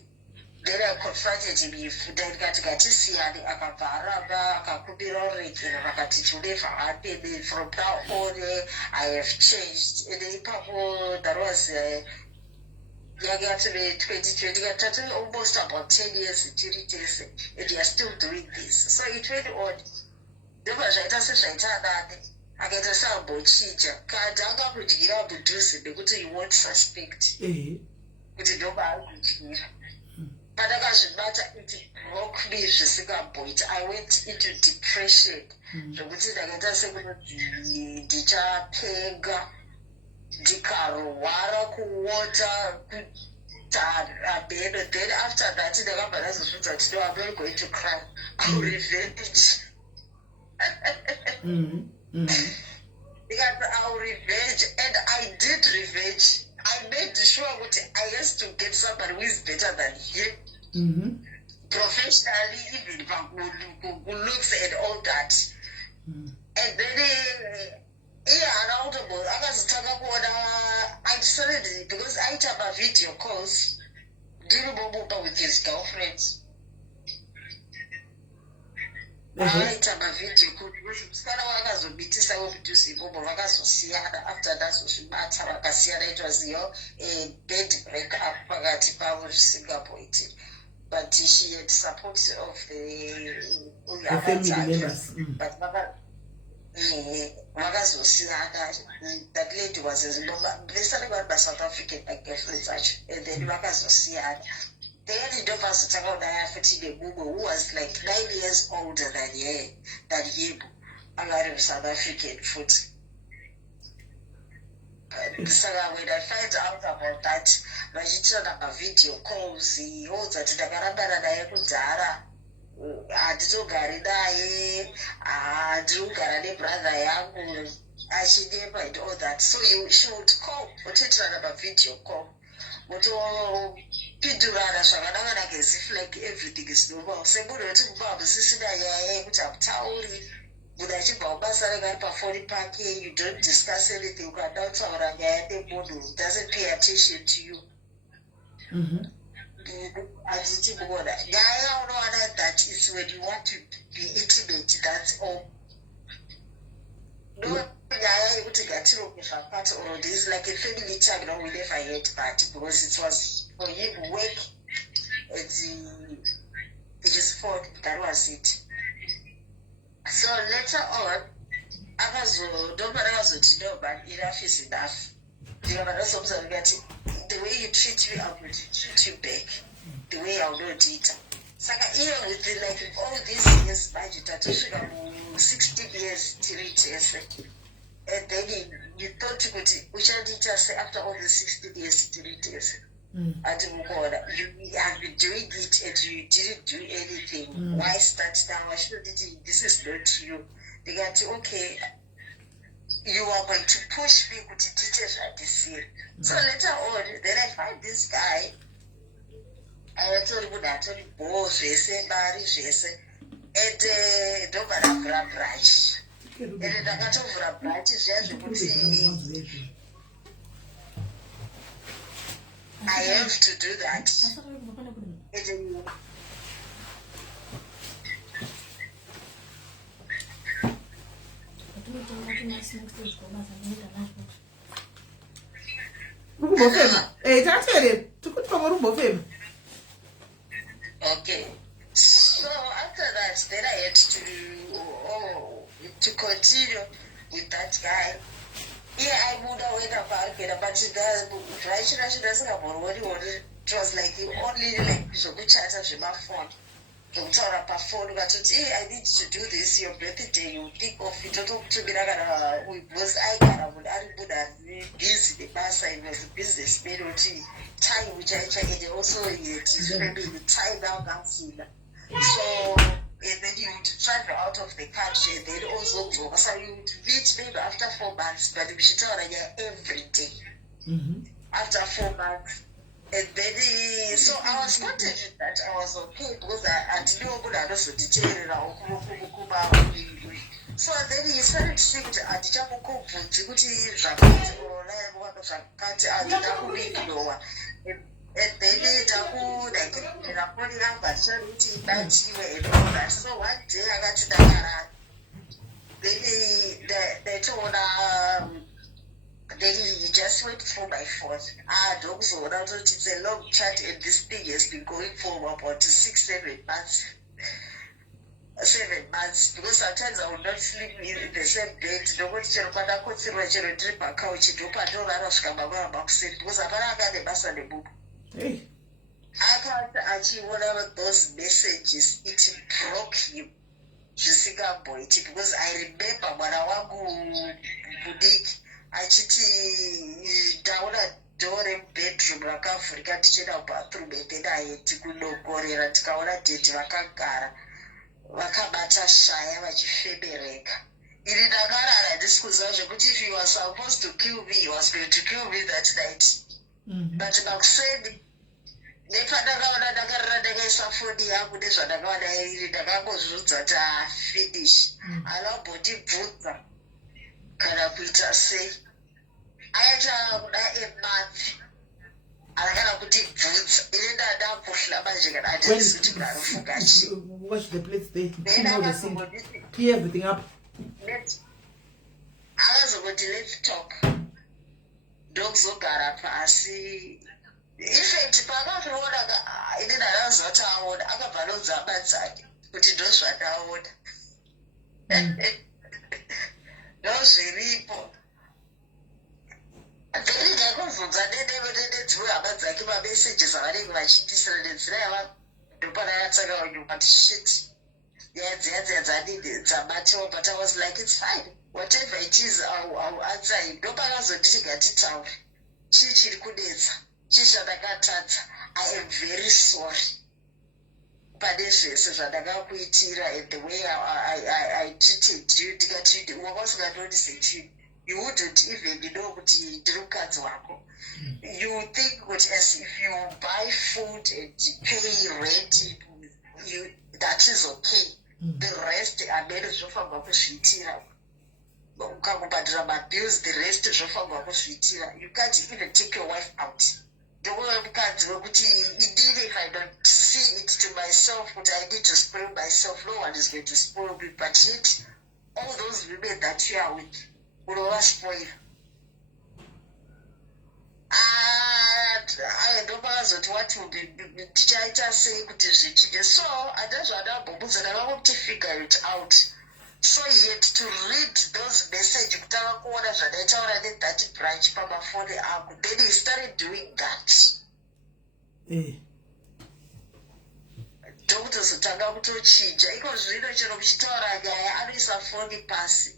Then I confronted him ndikati ngatisiyane akabva aramba akakumbira urekera vakati it will never happen from now on I have changed and ipapo that was yeah, actually 2020, got almost about 10 years tese, and they are still doing this. So it went on. The I get a sample teacher. Kadanga would get up to do something because you won't suspect. But you don't buy it. But I got matter it broke me the point. I went into depression. The good I get a second teacher pega. Ndikarwara kuota kutara then after that ndakabva ndazozvidza kuti no I'm not going to cry I'll revenge. Because I'll revenge and I did revenge. I made sure that I has to get somebody who is better than him professionally, even who looks and all that. And then around about I decided because I have a video calls with his girlfriends. I have a video call after that so it was a bed breakup Singapore. But she had support of the family members. But that lady was in Zimbabwe. They started going by South African like research, and then Wakazosiana. They ended up as a child who was like 9 years older than him. A lot of South African food. So when I find out about that, my children have video calls, he holds that the handizogari naye handinogara nebrother yangu achideba and all that. So you should call otoitirana mavideo call motopindurana zvakanaka as if like everything is normal semunhu weti mubamusisina nyaya yekuti hamutauri munhu achibva kubasa renge ari pafoni pake you don't discuss anything ukada kutaura nyaya nemunhu doesn't pay attention to you. That is when you want to be intimate, that's all. No, this like a family time, no, we never had that because it was for him work at the just for that was it. So later on, I was to know, but enough is enough. The way you treat me, I'm going to treat you back. The way I will not it. Saka here with the, like all these years budget at 16 years till it is. And then you thought you could which I did just after all the 16 years till it is. You have been doing it and you didn't do anything. Why start now? I should did this is not you. They got to okay. You are going to push me with the details at this year. So later on, then I find this guy. I told him that I told him both, and don't have a branch. And I got over a branch, I have to do that. Okay. So after that, then I had to continue with that guy. Yeah, I would have went about it, but it was like you only like so good chat of my phone. ndokutaura pafoni ukatoti I need to do this your birthday you think of it totokutumira kana because aigara munhu ari munhu ari busy nebasa and was a businessman kuti time chaichakeje also yet family time akafunda so and then you would travel out of the country and then also so you would meet maybe after 4 months but muchitaura nyaya every day after 4 months. And then, so I was contented that I was okay because I didn't know what I was to tell. So then he started to think that I didn't go to and then so one day I got to Dakar. They told then he just went for my phone. Don't so that it's a long chat and this thing has been going for about 6-7 months. 7 months because sometimes I will not sleep in the same bed. Don't want to consider a trip a couch to Padora because I got the bus and the book. I can't achieve whatever those messages. It broke him. Jessica boy because I remember when I want to achiti taura dore bedroom rakavhurika tichienda bathroom etedaye tikunokorera tikaona deti vakagara vakabata shaya vachifebereka iri ndakarara ndisi kuziva zvekuti if you were supposed to kill me you was going to kill me that night but makuseni nepandakaona ndakarara ndakaisa foni yangu nezvandakaona iri ndakangozvudza tafinish alambondibvunza kana kuita sei aita kuda emonth akana kuti bvunza ine ndada kuhla manje kana atisi kuti kunarufunga chi wash the plates there clean all the sink clear everything up akazongoti let's talk ndokuzogara pasi effect pakazviona ine ndakazoti aona akabva nonzi abatsake kuti ndozvandaona ndozviripo ndiri ndakuzunza nedzimwe hama dzake mameseges avanenge vachiitisira nenzira yava ndopana yatsaka unyuma kuti shit nyaya dzanini dzabatiwa but I was like it's fine whatever it is I'll answer him ndopakazonditi ngatitaure chii chiri kunetsa chii zvandakatadza I am very sorry pane zvese zvandakakuitira and the way I treated you ndikati wakasingandoni sechinhu you wouldn't even know kuti ndiri mukadzi wako you think kuti as if you buy food and pay rent that is okay the rest amene zvofanirwa kuzviitira ukangobhadhira mabills the rest zvofanirwa kuzviitira you can't even take your wife out ndokuve mukadzi wekuti indeed if I don't see it to myself that I need to spoil myself no one is going to spoil me but yet all those women that you are with unova spoil ndopakazoti wati tichaita sei kuti zvichide so andazvandambobudza ndakangokuti figure it out so yet to read those message kutanga kuona zvadaitaura nethat branch pamafoni ako then he started doing that ndokutozotanga kutochinja iko zvino chero muchitaura nyaya anoisa foni pasi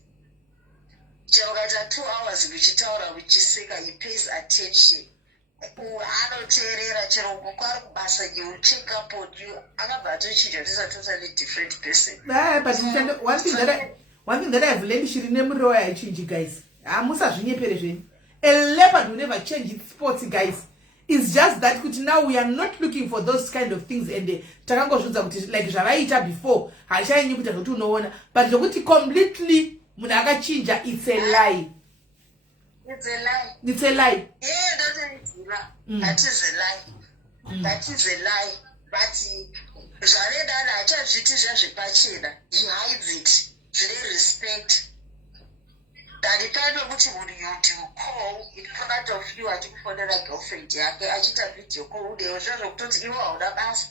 chero kaita 2 hours muchitaura muchiseka he pays attention anoteerera chero kwari kubasa you check up on you akabva atochinja tisa totally different person but one thing that I've learned shiri nemuriro waichinji guys musazvinyepere zvenyu a leopard will never change its spots guys it's just that kuti now we are not looking for those kind of things and takangozvidza kuti like zvavaita before hachainyi kuita zvokuti unoona but zvokuti completely munhu akachinja it's a lie. It's a lie. It's a lie. Yeah, that is a lie. That is a lie. But zvareda achazviti zvazvepachena he hides it zvine respect dani pano kuti munhu you call in front of you achikufonera girlfriend yake achiita video call unewo zvazvokutoti iwo hauna basa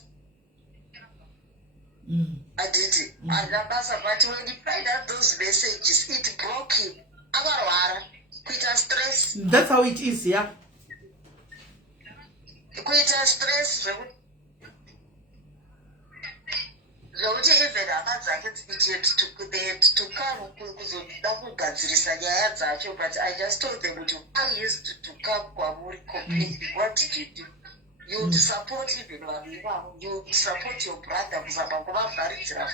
aditi hauna basa but when you find out those messages it broke him akarwara kuita stress that's how it is yeah kuita stress nokuti even hama dzake to come kuzoda kugadzirisa nyaya dzacho, but I just told them kuti I used to come kwamuri completely. What did you do? You would support even vanhu ivavo, you would support your brother kuzama kuvavharidzira.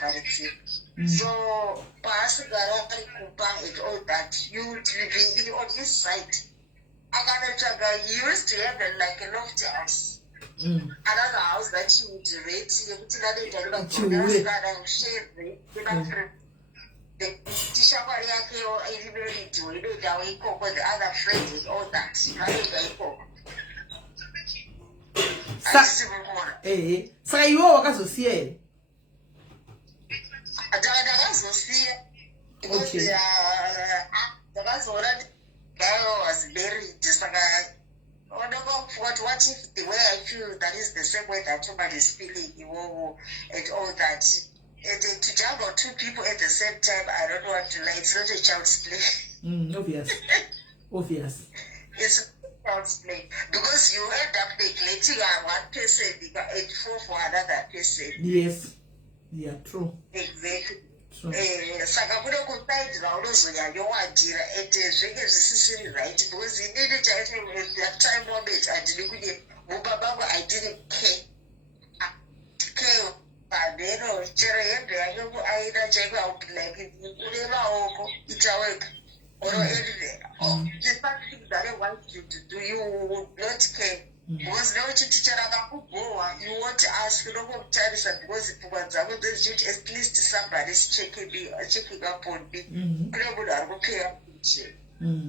So paasigara ari kupa and all that, you would be on his side. Akanotsvaga, he used to have like a loft house. Another house that you would rate, yekuti vanoita nevagara share rate tishamwari yake iri meridhiwo inoitawo ikoko, the other friends and all that vanoita ikoko. Saka iwo wakazosiya here? Ndakazosiya because ndakazoona guy was married, saka what if the way I feel that is the same way that somebody is feeling and all that, and to juggle two people at the same time, I don't want to lie, it's not a child's play. Obvious. It's a child's play because you end up neglecting one person and fall for another person. Yes, yeah, true. Exactly. Saka kuda kusaidira unozonyanya wadira and zvenge zvisisiri right because inini chaite at that time moment handini kuti mubabangu I didn't care padero chero hembe yangu aina chaiko I would like une maoko ita weka or anywhere just things that I want you to do, you would not care. Because now teacher akakuboa, you won't ask, you don't want to tell because at least somebody's checking up on me.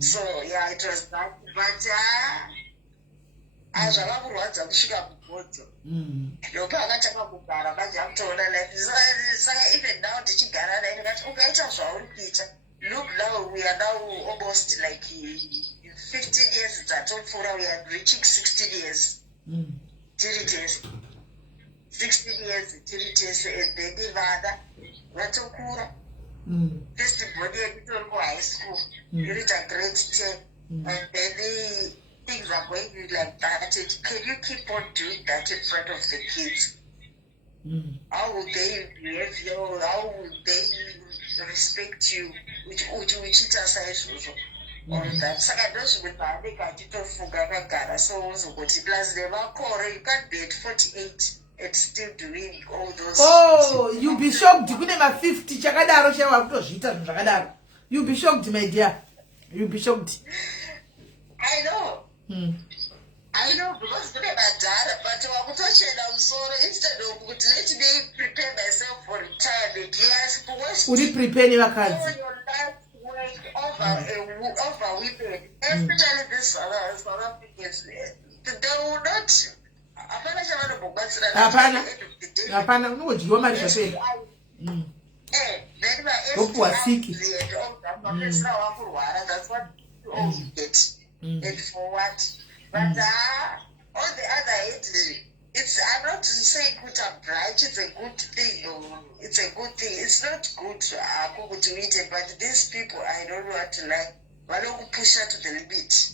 So yeah, it was that. But as I was kusvika kubodzo. Ndopa akatanga kugara manje akutoona life. So even now tichigara naye ndikati ukaita zvauri kuita. Look now, we are now almost like 15 years dzatopfuura, we are reaching 16 years. Tiri tese. 16 years tiri tese, and then vana vatokura. First body yedu tori kuhigh school, you reach a grade 10, and then things are going like that. Can you keep on doing that in front of the kids? How will they behave? How will they respect you? Which all that. Saka ndozvikuti atitofunga kagara so uzongoti plus nemakore, you can't be at 48 and still doing all those. Oh, you'll be shocked. Kune ma50 chakadaro chewa kutozviita zvakadaro. You'll be shocked, my dear. You'll be shocked. I know. I know, because kune madhara, but wakutochena musoro instead of kuti let me prepare myself for retirement. Yes, but uri prepare nevakadzi. Over women, especially this South Africans, they will not. Hapana, unodyiwa mari zvapera. Wopuwa siki. That's what you all get. And for what? But on the other hand, I'm not saying good and bright, it's a good thing. It's a good thing. It's not good to eat it, but these people, I don't want to lie. Why don't push her to the limit?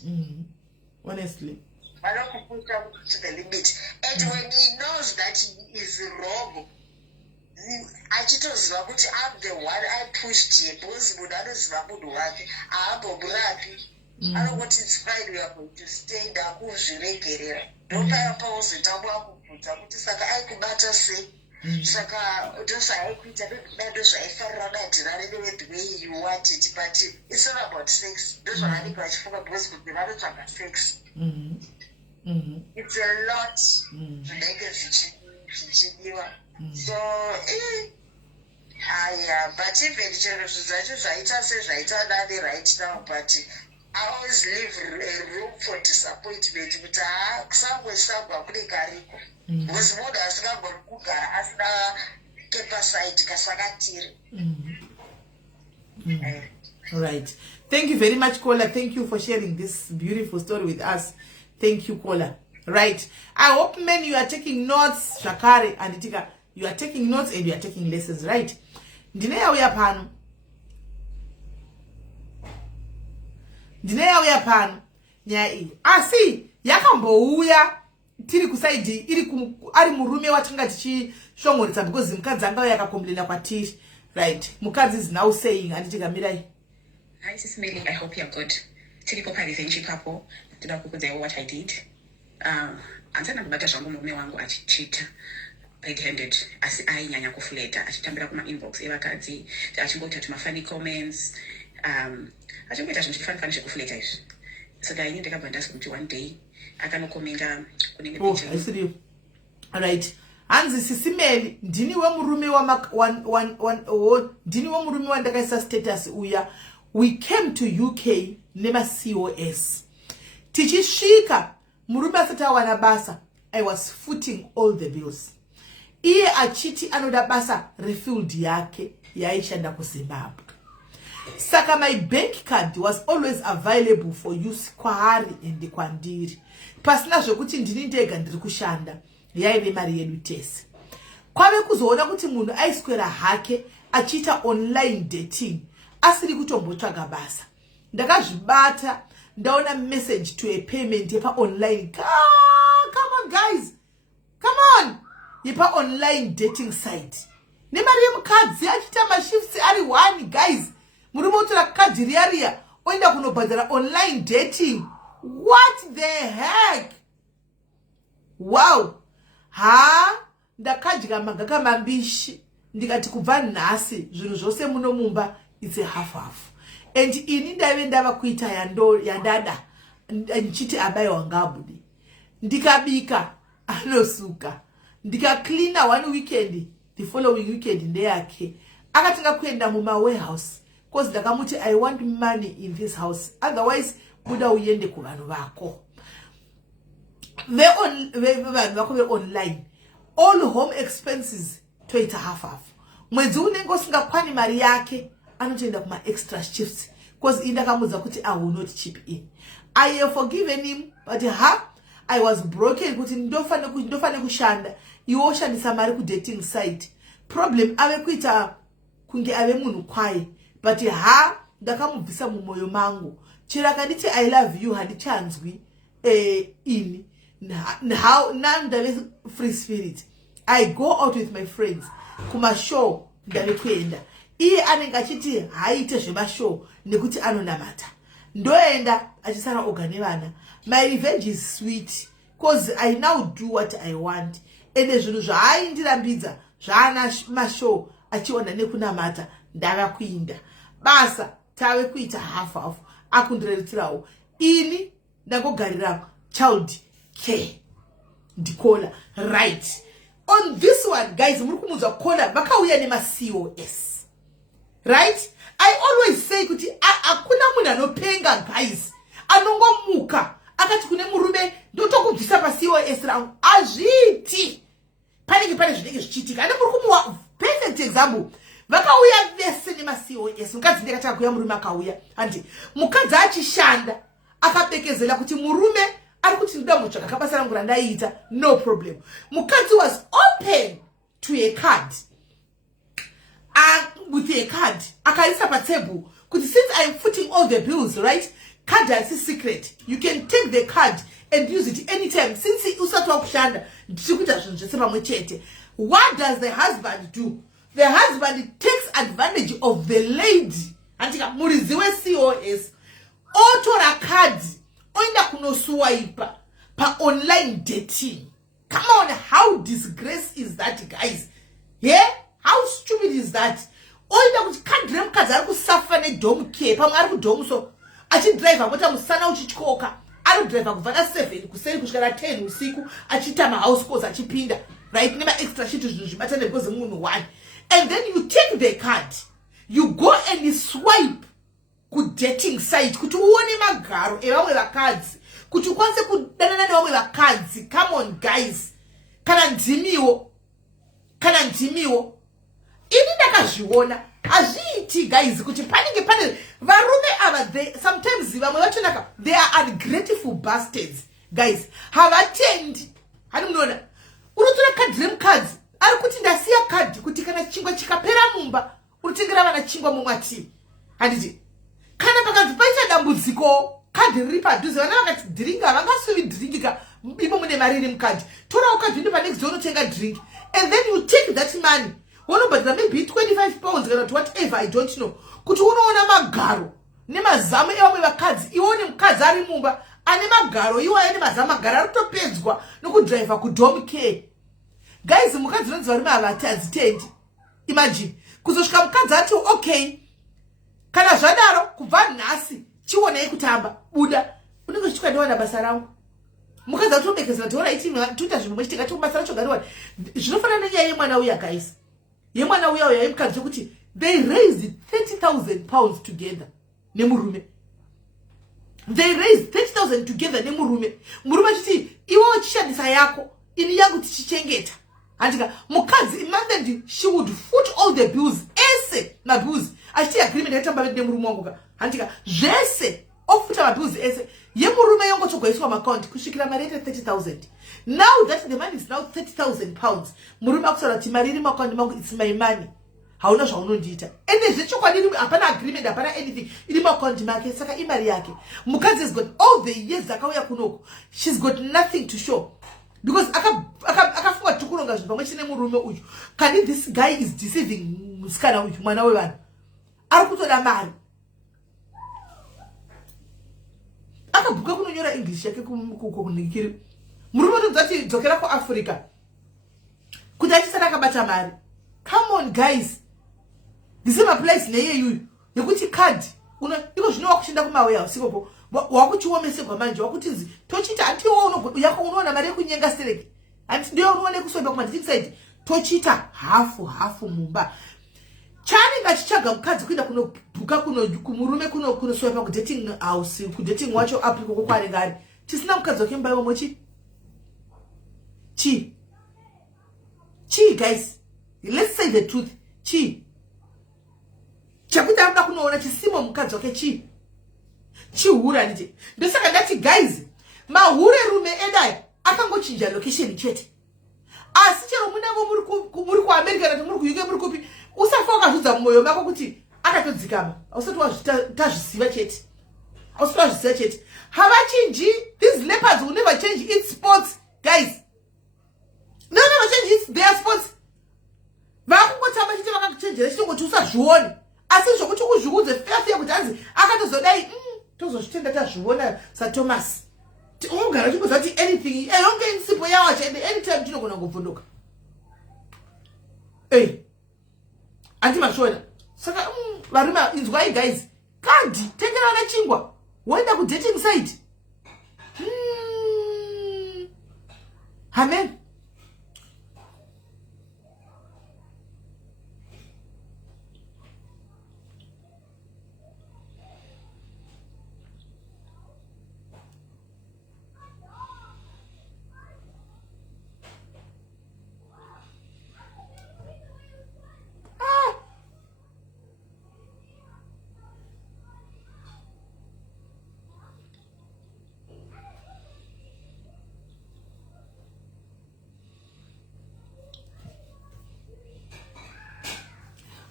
Honestly. Why don't push her to the limit? And when he knows that he is wrong, achitoziva kuti I'm the one I pushed him because munhu anoziva munhu wake haambomurapi. Anongoti it's fine, we are going to stay ndakuzviregerera. Ndopaya pauzotangwa kubvunza kuti saka aikubata sei? Saka ndozvaaikuita ndozvaifarira nadhirani newe the way you want it, but it's not about sex. Ndozvavanenge vachifunga because kuti vanotsvaga sex. It's a lot zvinenge zvichidiwa. So but even chero zvacho zvaita sezvaita nani right now, but I always leave room for disappointment kuti kusangosangwa kune kariko because munhu asingagoni kugara asina kepaside kasakatiri. Right. Thank you very much, Kola. Thank you for sharing this beautiful story with us. Thank you, Kola. Right. I hope, men, you are taking notes, Shakari and Tika. You are taking notes and you are taking lessons, right? Ndine yauya pano. Ndine yauya pano. Nyai. Asi, yakambouya tiri kusaidi iri ari murume watanga tichishongoredza because mukadzi anga yakakomplaina kwatiri, right? Mukadzi is now saying andichigamirai. Hi SIS MELLY, I hope you're good. Tiripo parivenchi papo ndida kukuudzawo what I did. Andisana kubata zvangu murume wangu achichita red-handed, asi ainyanya kufleta achitambira kuma inbox evakadzi achingoita funny comments, achingoita zvinhu zvifani zvekufleta izvi. Saka ini ndakabva ndasi kuti one day akanokomenda kunenge picture. Alright. Hanzi SIS MELLY ndini wemurume ndini wemurume wandakaisa status uya. We came to UK nema COS. Tichisvika murume asati awana basa, I was footing all the bills. Iye achiti anoda basa refield yake yaishanda kuZimbabwe. Saka my bank card was always available for use kwaari and kwandiri. Pasina zvokuti ndini ndega ndiri kushanda, yaive mari yedu tese. Kwave kuzoona kuti munhu aiswera hake achiita online dating asiri kutombotsvaga basa. Ndakazvibata ndaona message to a payment yepa online. Come on guys, come on, yepa online dating site. Nemari yemukadzi achiita mashifts ari 1 guys. Murume utora kadhi riya oenda kunobhadhara online dating. What the heck? Wow. Ndakadya magaka mambishi ndikati kubva nhasi zvinhu zvose muno mumba it's a half. And ini ndave ndava kuita yandada nchiti abayiwa ngabudi. Ndikabika anosuka. Ndikacleana one weekend, the following weekend ndeyake. Akatinga kuenda muma warehouse. Because ndakamuti I want money in this house. Otherwise buda uyende kuvanhu vako. Vanhu vako ve online. All home expenses toita half. Mwedzi unenge usingakwani mari yake anotoenda kuma extra shifts. Because indakamudza kuti I will not chip in. I have forgiven him, but I was broken kuti ndofane kushanda. Iwe oshandisa mari ku dating site. Problem ave kuita kunge ave munhu kwaye. But ndakamubvisa mumoyo mangu. Chira kanditi I love you handichanzwi ini. Now ndave free spirit. I go out with my friends. Kuma show ndave kuenda. Iye anenge achiti haite zvemashow nekuti anonamata. Ndoenda achisara ogane vana. My revenge is sweet because I now do what I want. Ende zvinhu zvaaindirambidza zvaana mashow achiona nekunamata ndava kuinda. Basa tave kuita half. Akundirerutsirawo. Ini ndagogarira child care. Ndikola right. On this one guys, muri kumudza kola vakauya nema COS. Right? I always say kuti akuna munhu anopenga guys. Anongomuka akati kune murume ndotokubvisa pa COS rangu. Azviti. Panenge pane zvinenge zvichiitika. Ane muri kumuwa perfect example. Vakauya vese nema COS. Mukadzi ndakataka kuya murume akauya. Andi mukadzi achishanda akabekezela kuti murume ari kuti ndoda mutsvaka kabasa rangu randaiita. No problem. Mukadzi was open to a card. With a card, akaisa pa table. Because since I'm footing all the bills, right? Card is secret. You can take the card and use it anytime. Since usatwa kushanda, what does the husband do? The husband takes advantage of the lady. Antika muriziwe COS. Otora card. Oinda kuno swipe pa online dating. Come on, how disgrace is that, guys? Yeah? How stupid is that? Oida kuti kadri mukadzi ari kusafa nedom care pamwe ari kudom so achidriver mota musana uchichoka ari driver kubva na7 kuseri kusvika na10 usiku achiita house calls achipinda right nema extra shit zvinhu zvibatane because munhu one. And then you take the card, you go and swipe ku dating site kuti uone magaro evamwe vakadzi kuti ukwanise kudanana nevamwe vakadzi. Come on guys, kana ndimiwo ini ndakazviona azviiti guys kuti panenge pane varume ava sometimes vamwe vachonaka they are ungrateful bastards guys. Havatendi hani munoona unotora kadhi remukadzi ari kuti ndasiya kadhi kuti kana chingwa chikapera mumba unotengera vana chingwa mumwati. Handiti kana pakanzi paita dambudziko kadhi riri padhuze vana vakati dhiringa havangasuvi dhiringika ipo mune mari iri mukadhi tora ukadzi next door unotenga drink and then you take that money unobhadhira maybe 25 pounds kana whatever I don't know kuti unoona magaro nemazamu evamwe vakadzi iwone mukadzi ari mumba ane magaro iwo ane mazamu magaro ari kutopedzwa nokudriver kudom care. Guys, mukadzi unonzi varume havati hadzitendi. Imagine kuzosvika mukadzi ati okay kana zvadaro kubva nhasi chionei kutamba buda unenge uchitywa ndiwana basa rangu. Mukadzi atobekezera toona ituita zvinhu mwechitika chikubasa racho gariwani zvinofanana nenyaya yemwana uya guys. Yemwana uya uya yemukadzi kuti they raised 30,000 pounds together nemurume. They raised 30,000 together nemurume. Murume achiti iwe wachishandisa yako ini yangu tichichengeta. Andika mukadzi imagine she would foot all the bills ese na bills achiti agreement yatamba nemurume wangu ka. Andika zvese ofuta mabills ese yemurume yongo chogoiswa account kusvikira mari 30,000. Now that the money is now 30,000 pounds. Murume akusara kuti mari iri account mangu it's my money. Hauna zvaunondiita. Ende zvechokwadi hapana agreement hapana anything. Iri account make saka imari yake. Mukadzi has got all the years akauya kunoko. She's got nothing to show. Because akafunga tukuronga zvinhu pamwe chine murume uyu. Kani this guy is deceiving musikana uyu mwana wevanhu. Ari kutoda mari. Akabhuka kunonyora English yake kunikiri. Murume tozati dzokera kuAfrica. Kuti achisara akabata mari. Come on guys. This is my place neye yuyu. Yekuti card. Iko zvino wakushinda kumawarehouse ikopo. Wakuchiomesegwa manje wakutizi tochita ati yako unoona mari yekunyenga stereki. Anti ndio unoone kusoba kuma side. Tochita hafu mumba. Chani ngachichaga mukadzi kuenda kunobhuka kumurume kunosoba ku dating house ku dating wacho app koko kwari ngari. Tisina mukadzi wakemba iwo mochi. Chi guys. Let's say the truth. Chi. Chakuti amda kunoona chisimo mukadzi wake chi. Chihura nije. Ndosaka ndati guys, mahure rume edai akangochinja location chete. Asi chero munango muri ku America kana muri ku UK muri kupi usafoka zvudza moyo mako kuti akatodzikama. Ausati wazvisiva chete. Ausati wazvisiva chete. Havachinji, these leopards will never change its spots, guys. They will never change their spots. Vakungotamba chete vakachenjera chitongoti usazvioni. Asi zvokuti kuzviudze faith yekuti anzi akatozodai tozozvitenda tazviona saThomas. Ungara chikuzati anything yonke insipo yawacho and anytime chinogona kuvhunduka. Anti mashona. Saka varume inzwai guys. Kadi tengera na chingwa. Waenda ku dating site. Amen.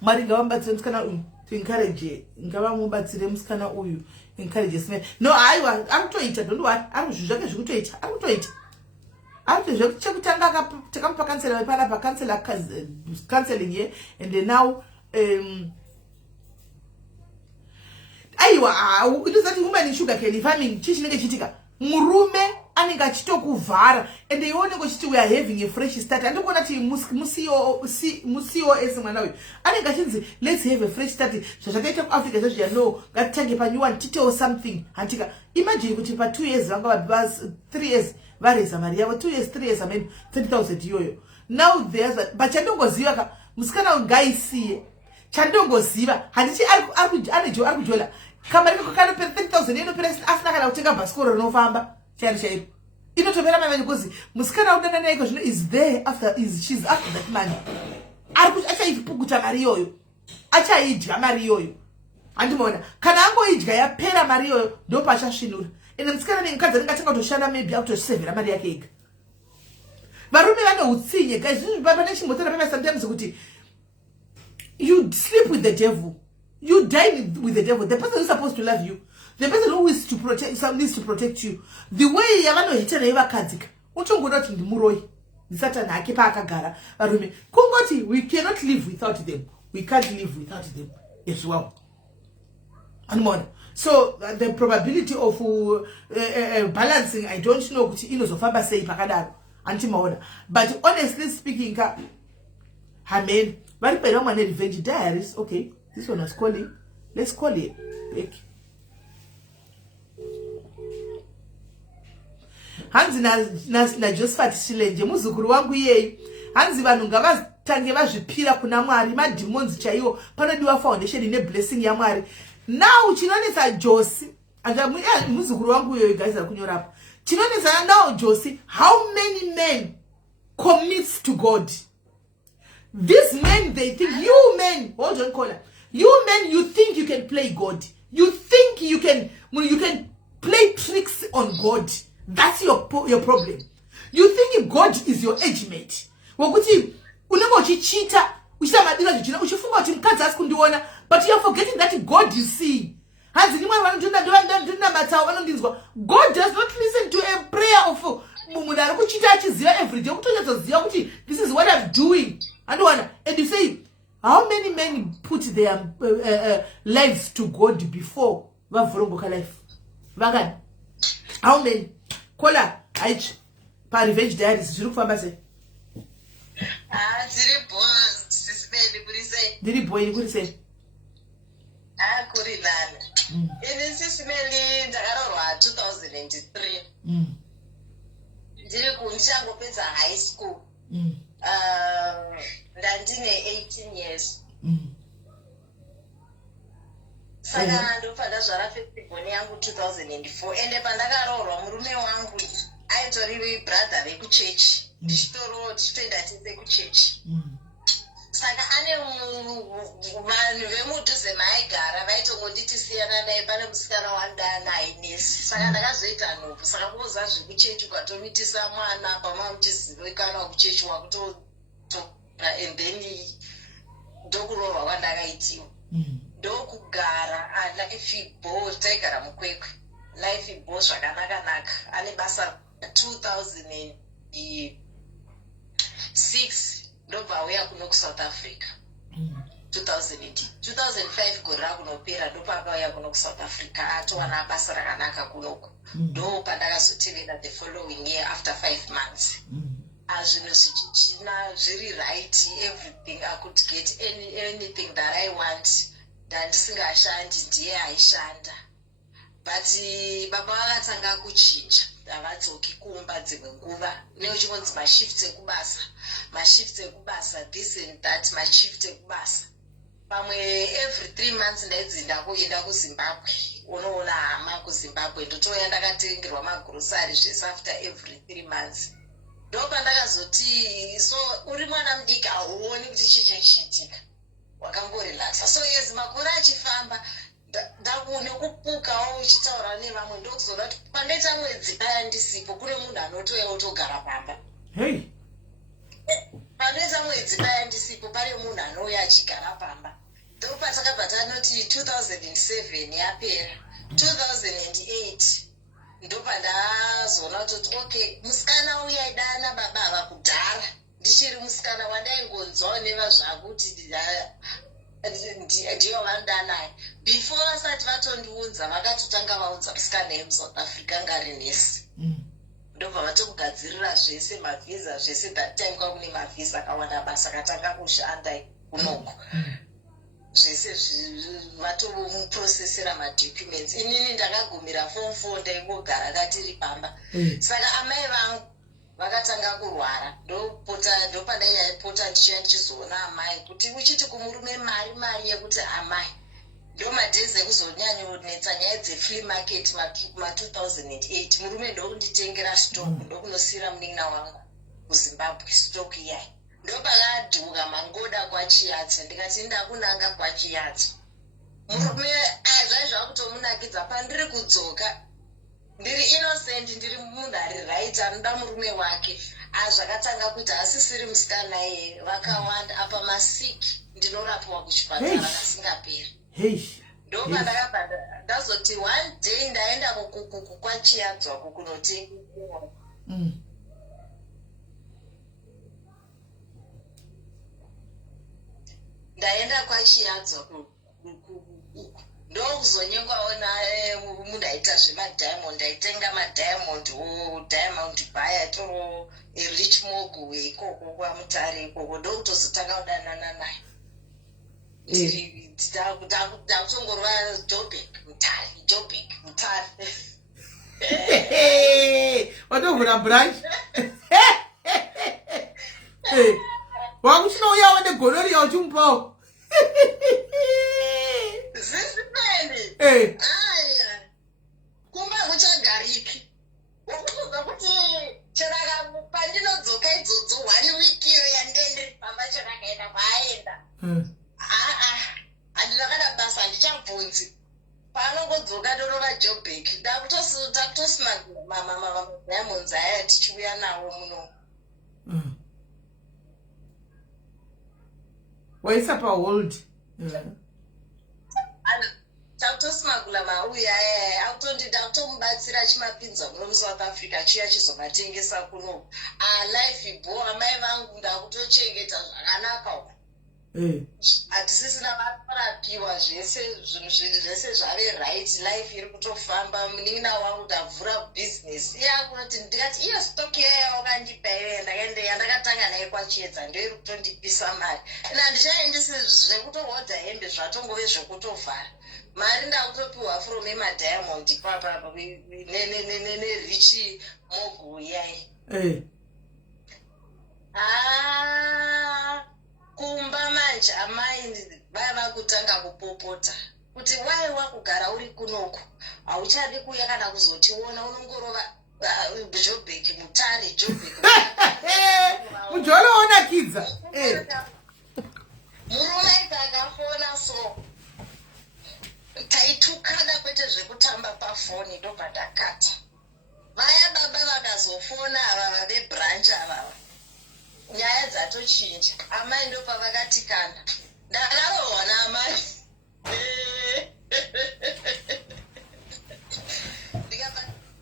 Mari ngavambatsire musikana uyu to encourage ngavamubatsire musikana uyu encourage SIS. No aiwa akutoita don't what zvinhu zvake zvikutoita akutoita chekutanga takamupa kansela wepana pa kansela counseling here and then now aiwa it is that woman in sugar cane farming chinenge chitika murume anenge achitokuvhara and ione kuti we are having a fresh start. Andikuona kuti musiyo ese mwana uyu anenge achinzi let's have a fresh start. Zvazvakaita kuAfrica zvazviya no ngatitange panyuwani titewo something. Handika imagine kuti pa 2 years vanga bas 3 years vareza mari yavo 2 years 3 years I mean 30,000 iyoyo. Now there's but chandongoziva ka musikana ngaisiye chandongoziva handichi ari kujola kamari kokana per 30,000 ino per after kana kutenga bhasikoro rinofamba chaipo inotopera mari because musikana udana naiko zvino is there after she's after that money. Ari kuti achaipukuta mari iyoyo achaidya mari iyoyo. Andimona kana angoidya yapera mari iyoyo ndopa achasvinura ende musikana nemukadzi anenge kutoshanda maybe akutosevhera mari yake ega. Varume vane utsinye guys pane chimbotara pame sometimes kuti you sleep with the devil, you dine with the devil. The person who's supposed to love you The person who is to protect some needs to protect you. The way yavanoita nevakadzika uchongoda kuti ndimuroi ndisatani hake paakagara varume kungoti we cannot live without them, we can't live without them as well. Anymore. So the probability of balancing, I don't know kuti inozofamba sei pakadaro antimaona, but honestly speaking amen vari pera mwane revenge diaries. Okay, this one was calling, let's call it back. Hanzi na Josephat Shilenje muzukuru wangu yeye. Hanzi vanhu ngavatange vazvipira kuna Mwari, mademons chaiwo panodiwa foundation ine blessing ya Mwari. Now chinonesa Josi anja muzukuru wangu yeye guys akunyorapo. Chinonesa now Josi, how many men commits to God? These men, they think, you men, hold on caller, you men, you think you can play God. You think you can play tricks on God. That's your problem. You think God is your age mate. Wakuti unenge uchichita uchisamadira zvichina uchifunga kuti mukadzi asi kundiona, but you are forgetting that God you see. Hanzi nimwe vanondina matsawo vanondinzwa. God does not listen to a prayer of munhu ari kuchita achiziva every day kutonyazoziva kuti this is what I'm doing. And you say, how many men put their lives to God before vavhuromboka life? Vagani? How many? Kola, aichi, pa revenge diaries, zviri kufamba sei? Diri boy, kuri sei? Kuri lana. SIS MELLY ndakarorwa 2003. Ndiri kunchangopedza high school. Ndandine 18 years. Saka ndofa ndazvara festival yangu 2004 ende pandakaroorwa murume wangu aitori brother vekuchechi tichitoenda tese kuchechi. Saka ane vanhu vemudhuze maaigara vaitongonditi siyana naye pane musikana wandanaye nesi. Saka ndakazoita nhofu, saka kuoza zvekuchechi ukatomitisa mwana pamamuchizivikanwa kuchechi wakutotora and then ndokuroorwa kwandakaitiwa. Ndokugara life bo taigara mukwekwe life bo zvakanaka ane basa 2006 ndobva auya kuno kuSouth Africa. 2005 gore rakunopera ndopakauya kuno kuSouth Africa atowana basa rakanaka kunoko. Ndo pandakazotevera the following year after 5 months. Zvinhu zvichichina zviri right, everything I could get anything that I want. Ndandisingashandi ndiye aishanda, but baba vakatanga kuchinja havadzoki kumba dzimwe nguva neuchingonzi mashift ekubasa this and that, mashift ekubasa. Pamwe every 3 months ndaidzinda kuenda kuZimbabwe, unoona hama kuZimbabwe ndotouya ndakatengerwa magrosari zvese after every 3 months. Ndopandakazoti so uri mwana mudiki hauoni kuti chichichitika, wakangorelaxa. So yes, makore achifamba ndakupukawo uchitaura nevamwe ndokuzoona kuti pandaita mwedzi paya ndisipo kune munhu anotouya otogara pamba. Hey. Pandaita mwedzi paya ndisipo pane munhu anouya achigara pamba. Ndopatakabva tanoti 2007 yapera 2008 ndopandazoona kuti okay, musikana uya idana baba vakudhara ndichiri musikana wandaingonzwawo nevazvako kuti ndiyo vandanaye. Before vasati vatondiunza vakatotanga vaunza musikana yemuSouth Africa ngari nesi. Ndobva vatokugadzirira zvese mavhisa zvese, that time kwa kune mavhisa akawanda basa akatanga kushanda kunoko. Zvese vatomuprocessera madocuments. Inini ndakagumira form 4 ndaingogara katiri pamba. Saka amai vangu vakatanga kurwara, ndopandaipota ndichiya ndichizoona amai kuti uchiti kumurume mari yekuti amai. Ndo madhezi ekuzonyanyonetsa nyaya dzefree market ma2008 murume ndokunditengera stock, ndokunosira munin'ina wangu kuZimbabwe stock iyai. Ndopakadhuka mangoda kwaChiyatso, ndikati ndakunanga kwaChiyatso. Murume zvaizva kutomunakidza pandiri kudzoka ndiri innocent, ndiri munhu ari right, anoda murume wake. Zvakatanga kuti asisiri musikana iye, vakawanda apa masiki ndinorapwa kuchipatara kasingaperi. Ndopandakabva ndazoti one day ndaenda kwachiadzwa kunotengewa ndaenda kwachiadzwa ndokuzonyengwawo naye munhu aita zvemadiamond aitenga madiamond diamond baya toro rich mogwe ikoko kwaMutare ikoko ndokutozotanga kudanana naye ndakutongorwa Joburg Mutare watovhura branch wakuchinouyawo negonorya uchimupawo zvisimeni aya kumba kuchagariki wakutoza kuti pandinodzoka idzodzo 1 week iyo yandendiri pamba chakakaenda kwaaenda handina kana basa handichabvunzi paanongodzoka ndorova Joburg takutosima diamonds aya tichiuya nawo muno waisa pahold takutosmagula mauya aya akutomubatsira achimapinza muno muSouth Africa chiya chizomatengesa kuno life ibo amai vangu ndakutochengeta zvakanaka uko hatisisina varapiwa zvese zvinhu zvese zvave right life iri kutofamba munin'ina wangu ndavhura business iyakunoti ndikati iyo stock yaya wakandipa iyoyo yandakatanga naye kwachiedza ndo iri kutondipisa mari ena handichaendisi zvekutohodha hembe zvatongove zvekutovhara mari ndakutopiwa from emadiamond ipapa nerichi mogu yai kumba manje amai vava kutanga kupopota kuti waiwa kugara uri kunoku hauchadi kuuya kana kuzotiona unongorova Joburg Mutare Joburg mujoloona kidza murume takafona so taitukana kwete zvekutamba pafoni ndobva ndakata vaya baba vakazofona ava vebranch avava nyaya dzatochinja amai ndo pavakatikana ndakarohwa naamai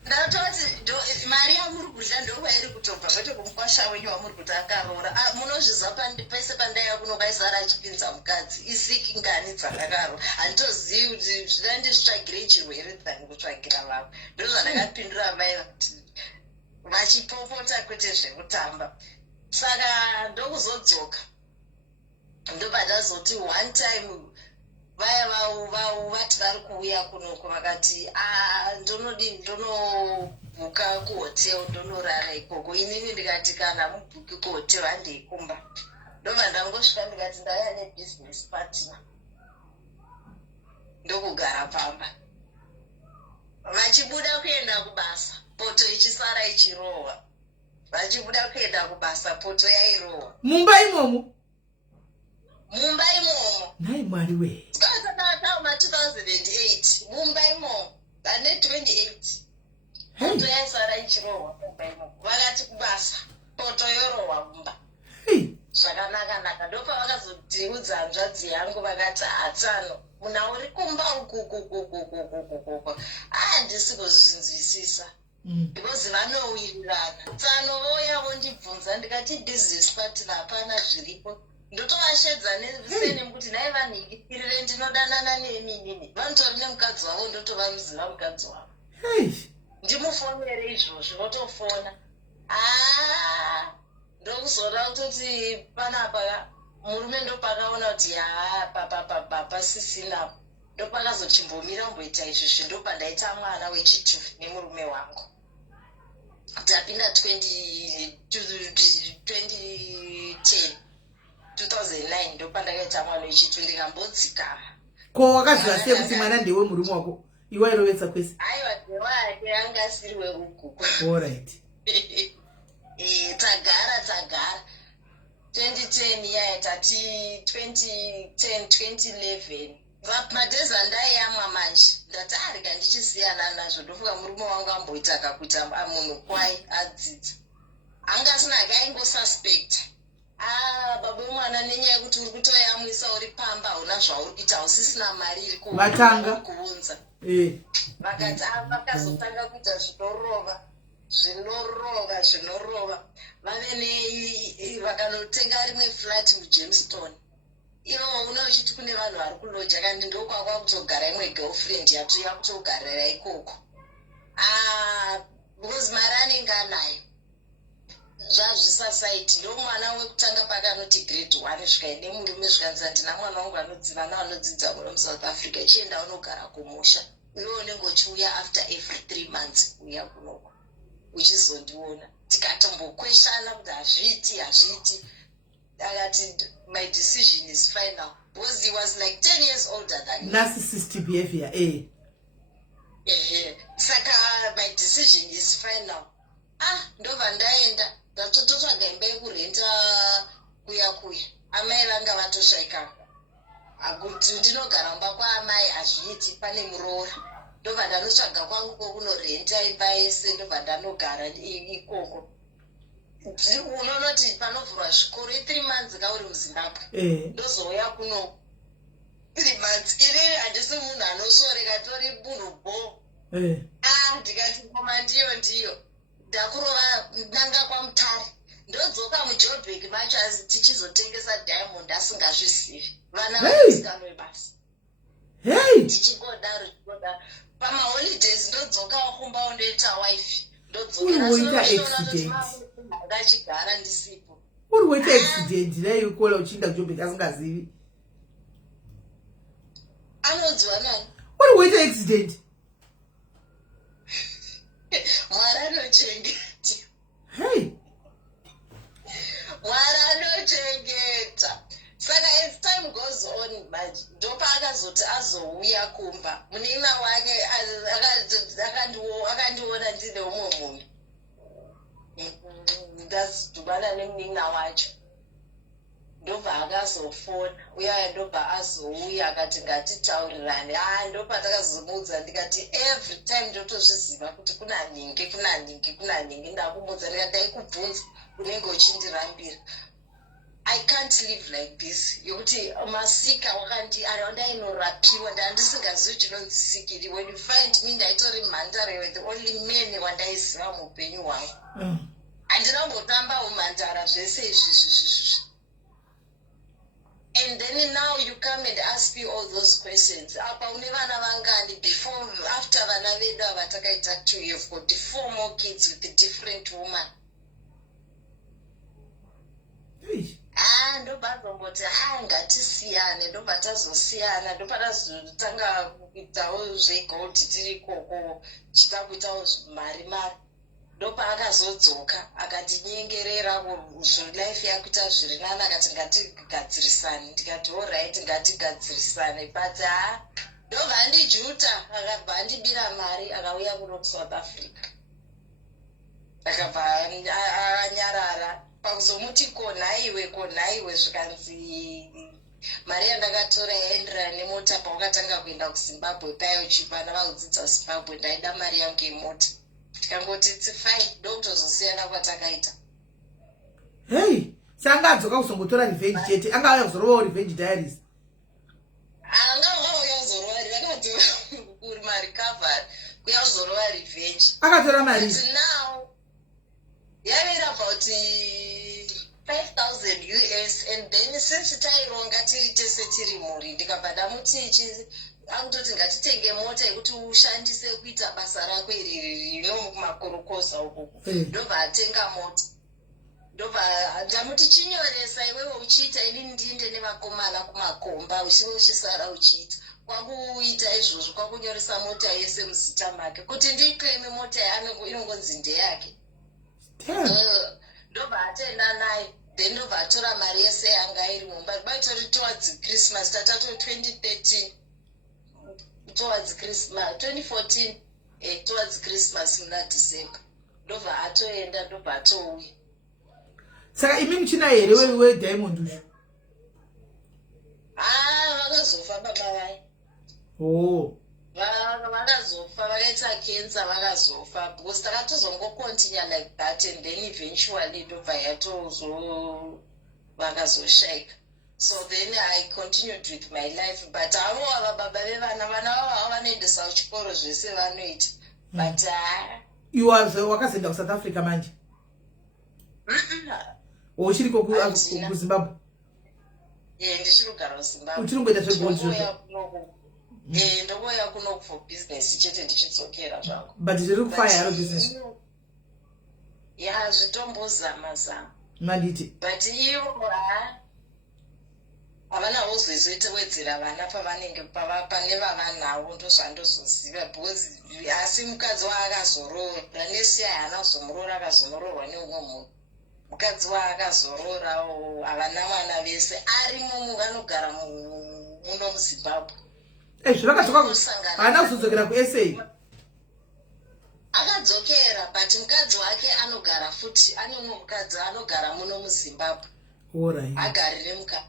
ndatoti mari yamuri kudya ndovairi kutobva kwete kumukwasha wenyu wamuri kuti akaroora munozviziva pese pandaiya kuno kaisara achipinza mukadzi isiki ngani dzakakaro handitozivi kuti zvinandisvagire chirwere dzange kutsvagira vavo ndo zvandakapindura amai vachipopota kwete zvekutamba saka ndokuzodzoka ndobva ndazoti one time vaya vati vari kuuya kunoko vakati ndonobhuka kuhotel ndonorara ikoko inini ndikati kana mubhuki kuhotel handeikumba ndobva ndangosvika ndikati ndauya nebusiness partner ndokugara pamba vachibuda kuenda kubasa poto ichisara ichirohwa vachibuda kuenda kubasa poto yairohwa mumba imomo nhai mwari we sikazanatauma 2008 mumba imomo ane 28 poto yaisara ichirohwa mumba imomo vakati kubasa poto yorohwa mumba zvakanaka ndopa vakazotiudza hanzvadzi yangu vakati hatsano muna uri kumba ukukukukukukukuku handisi kuzvinzwisisa because vanowirirana tsano voya vondibvunza ndikati business partner hapana zviripo ndotovashedza nesene kuti nai vanhikirire ndinodanana neminini vanotori nemukadzi wavo ndotovamuziva mukadzi wavo ndimufonere izvozvo votofona ndokuzora kutoti panapa murume ndopakaona kuti pasisina ndopakazochimbomira mboita izvozvo ndopandaita mwana wechitu nemurume wangu tapinda 2009 ndopandakaita mwana wechitu ndikambodzikama ko wakaziva sei kuti mwana ndewe murume wako iwairovetsa kwese aiwa ndewake anga asiri weuguku alright tagara 2010 yaya tati 2011 madhezi andaiyamwa manje ndati arika ndichisiyana nazvo ndofuka murume wangu amboita kakuita munhu kwai adzidza anga asina akaingosuspect baba mwana nenyaya yekuti uri kutoyamwisa uri pamba hauna zvauri kuita usisina mari iri kuunza vakati vakazotanga kuita zvinorova vave vakanotenga rimwe flat mujamestown. Ivo una uchiti kune vanhu vari kuloja kandi ndokwakwa kutogara imwe girlfriend yatu yakutogarira ikoko because mari anenge anayo zvazvisociety. Ndo mwana wekutanga pakanoti grade 1 zvikaende murume zvikanzi handina mwana wangu vana vanodzidza muno muSouth Africa chienda unogara kumusha iwe unenge uchiuya after every 3 months kuuya kunoko uchizondiona. Tikatombokweshana kuti hazviiti akati my decision is final because he was like 10 years older than me. Narcissistic behavior Saka my decision is final. Ndobva ndaenda ndatototsvaga imba yekurenta kuya amai vanga vatoshaika akuti ndinogara mumba kwaamai hazviiti pane muroora. Ndobva ndanotsvaga kwangu kokunorenta imba yese ndobva ndanogara ikoko. Unonoti panovhurwa zvikoro 3 months kauri muZimbabwe ndozouya kuno 3 months iri handisi munhu anosoreka tori munhu bo ndikati koma ndiyo ndakurova ndanga kwaMutare ndodzoka muJoburg macho asi tichizotengesa diamond asingazvizivi vana vasikanoe basi tichingodaro pamaholidays ndodzoka wakumba undoita wife unoita accident ndachigara ndisipo unoita accident naye ukola uchinda kuJoburg asingazivi anodziwa nani unoita accident Mwari anochengeta Mwari anochengeta. Saka as time goes on manje ndopaakazoti azouya kumba munina wake akandiona ndine umwe munhu ndazodhibana nemunina wacho ndobva akazofona uyaya ndobva azouya akati ngatitaurirane ndopatakazomudza ndikati every time ndotozviziva kuti kuna ningi ndakumudza ndikati daikubvunza unenge uchindirambira. I can't live like this. Yokuti masika ndainorapiwa ndandisingazivi chinonzisikiri. When you find me ndaitori mhandara, you're the only man wandaiziva muupenyu hwangu. Handinambotamba umhandara zvese izvi. And then now you come and ask me all those questions. Apa une vana vangani before after vana vedu avatakaita to you've got 4 more kids with a different woman. Ndobazomboti ngatisiyane ndobva tazosiyana ndopatazotanga kuitawo zvegold tiri ikoko chitakuitawo mari ndopaakazodzoka akatinyengerera life yakuita zviri nani akati ngatigadzirisane ndikati allright ngatigadzirisane but ndobva ndijuta akabva andibira mari akauya kuno kuSouth Africa akabva anyarara pakuzomuti konhaiwe zvikanzi mari yandakatora yaenderana nemota pawakatanga kuenda kuZimbabwe payo chipana vakudzidza Zimbabwe ndaida mari yangu yemota tikangoti it's fine ndokutozosiyana kwatakaita. Sanga adzoka kuzongotora revenge chete angauya kuzorovawo revenge diaries angauya kuzorova rakati kuri marecovery kuya kuzorova revenge akatora mari now yavira about 5,000 US and then since taironga tiri tese tiri mhuri ndikabva ndamuti akutoti ngatitenge mota yekuti ushandise kuita basa rako iri kumakorokosa ukoko ndobva atenga mota ndobva ndamuti chinyoresa iwewe uchiita ini ndiinde nevakomana kumakomba uchive uchisara uchiita kwakuita izvozvo kwakunyoresa mota yese muzita make kuti ndiikleme mota inongonzi ndeyake ndobva atenda naye then ndobva atora mari yese yanga iri mumba baitori towards Christmas tatato 2013 towards Christmas 2014 towards Christmas muna December ndobva atoenda ndobva atouya. Saka imi muchina here weDiamond uyu vakazofa baba vai vakazofa vakaita cancer vakazofa because takatozongocontinue like that and then eventually ndobva vakazoshaika. So then I continued with my life. But I know baba vevana vanoendesa kuchikoro zvese vanoita. But you was wakazenda ku South Africa manje. Uchiri ku Zimbabwe. Ndichiri kugara kuZimbabwe. Uchiri kuita zvegold. Ndokuya kuno for business chete ndichidzokera zvangu. But zviri kufaya haro business. Yeah, zvitombozama. Manditi. But ivo havana wozvezvewedzera vana pavanenge pane vavanawo ndozvandozoziva because asi mukadzi waakazorora nesiya haana kuzomurora akazomurorwa neumwe munhu. Mukadzi waakazororawo havana vana vese arimo vanogara muno muZimbabwe. Zvakatoka haana kuzodzokera kuSA. Akadzokera but mukadzi wake anogara futi anomwe mukadzi anogara muno muZimbabwe. Alright. Agarire mukadzi.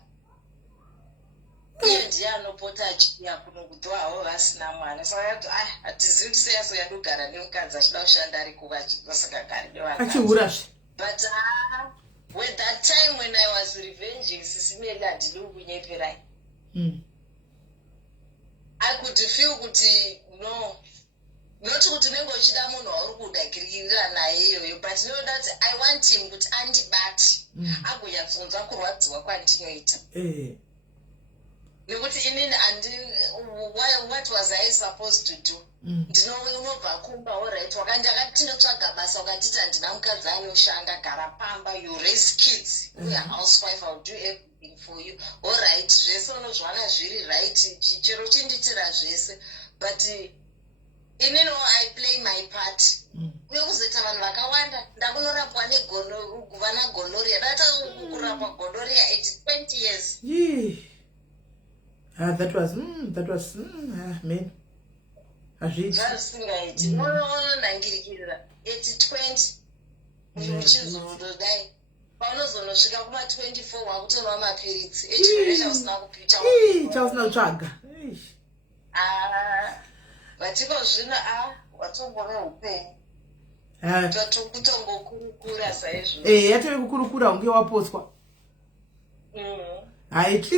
Iye ndiye anopota achiuya kuno kudzoawo vasina mwana. Saka hatizivi kuti sei asingandogara nemukadzi achida kushanda ari kuva vasingagari nevakadzi. Achiurasve. But with that time when I was revenging SIS MELLY handidi kunyeperai. I could feel kuti no. Not kuti unenge uchida munhu wauri kudakirira naye iyoyo, but know that I want him kuti andibate agonyatsonzwa kurwadziwa kwandinoita. Nekuti inini what was I supposed to do? Ndinobva kumba alright wakati ndotsvaga basa wakatiti handina mukadzi anoshanda gara pamba you raise kids uya housewife I'll do everything for you alright zvese unozvana zviri right chero chinditira zvese but inini I play my part. Uye kuzoita vanhu vakawanda ndakunorapwa vana gonorrhea data kurapwa gonorrhea at 20 years. That was man. Zvasingaiti unonangirikirira at 20 uchizodai paunozonosvika kuma-24 wakutonwa mapiritsi echirwere chausina kupita chausina kutsvaga. vatiko zvino watongove upenyu kutongokurukura saizvo yatove kukurukura unge waposwa. At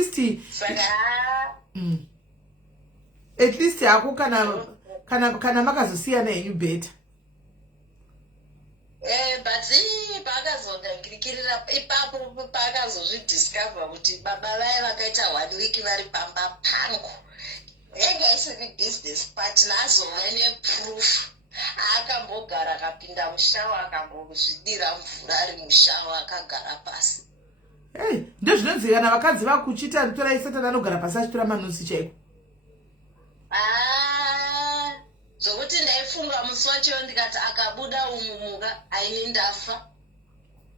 least hako kana makazosiyana henyu better. But paakazongangirikirira ipapo paakazozvidiscover kuti baba vaye vakaita 1 week vari pamba pangu yanga isiri business partner azova neproof. Akambogara akapinda mushawa akambozvidira mvura ari mushawa akagara pasi. Ndozvinonzi kana vakadzi vakuchita torai satani anogara pasi achitora manusi chaiko. Zvokuti ndaifunga musi wacho ndikati akabuda umumuka aini ndafa.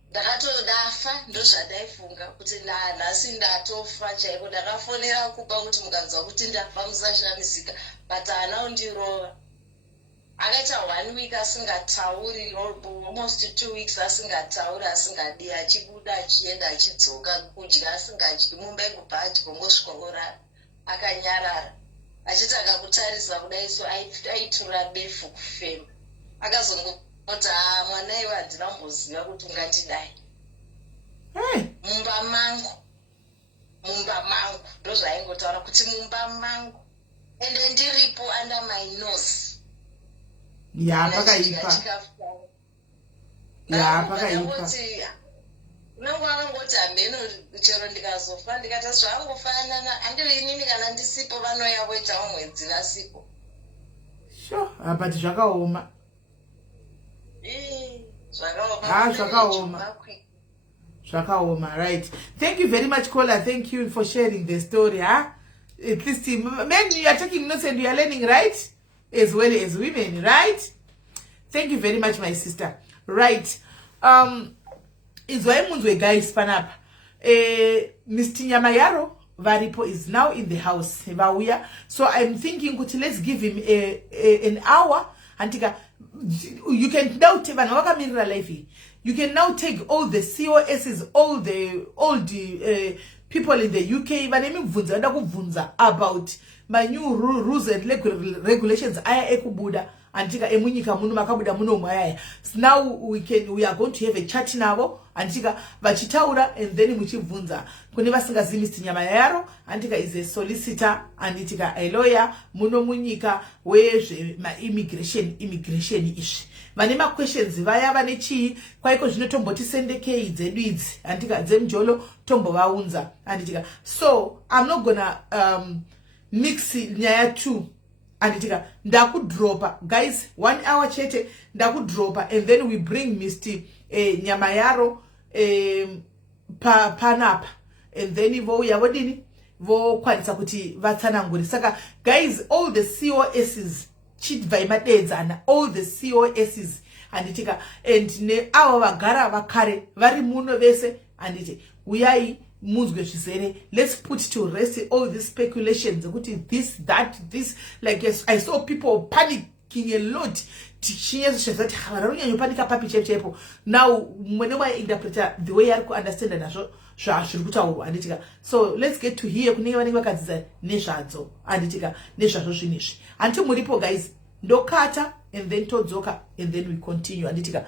Ndakatodafa ndozvandaifunga kuti nhasi ndatofa chaiko. Ndakafonera kupa kuti mukanzwa kuti ndafa musashamisika but haana kundirova. Akaita 1 week asingatauri almost 2 weeks asingatauri asingadi achibuda achienda achidzoka kudya asingadyi mumba ekubva adyongosvikorora akanyarara achitanga kutarisa kudai so aitura befu kufema akazongoti mwana iwe handina mboziva kuti ungandidai mumba mangu ndozvaingotaura kuti mumba mangu ende ndiripo under my nose. Pakaipa. Nongoti hameno chero ndikazofa ndikati zvangofanana handiri inini kana ndisipo vanoya kuita mwedzi vasipo. Sure, but zvakaoma. Zvakaoma, right. Thank you very much, caller. Thank you for sharing the story, At least men, you are taking notes and you are learning, right? As well as women, right? Thank you very much, my sister. Right. Izwaimunzwe guys panapa. Mr. Nyamayaro Varipo is now in the house. So I'm thinking let's give him an hour. Antika, you can now take you can now take all the COSs, all the people in the UK about my new rules and regulations. Antika emunyika munu makabuda muno mwaya. Now we are going to have a chat now anditika vachitaura and then muchibvunza kune vasingazivi Mr. Nyamayaro anditika is a solicitor anditika a lawyer muno munyika wezve immigration izvi vane questions vaya vane chii kwaiko zvinotomboti sendekei dzedu idzi anditika dzemjolo tombovaunza anditika so I'm not gonna mix nyaya 2 anditika ndakudropa guys 1 hour chete ndakudropa and then we bring Mr. Nyamayaro panapa and then vouya vodini vokwanisa kuti vatsanangure saka guys all the COSs chibva imadedzana all the COSs anditika and neavo vagara vakare vari muno vese anditi uyai munzwe zvizere let's put to rest all these speculations kuti this like yes, I saw people panicking a lot tichinyezo zvati havaronyanya panika papi chepo now mwene wa interpreter the way ari ku understand nazvo zvazviri kutaurwa anditika so let's get to here kunenge vanenge vakadzidza nezvadzo anditika nezvazvo zvinizvi anti muripo guys ndokata and then todzoka and then we continue anditika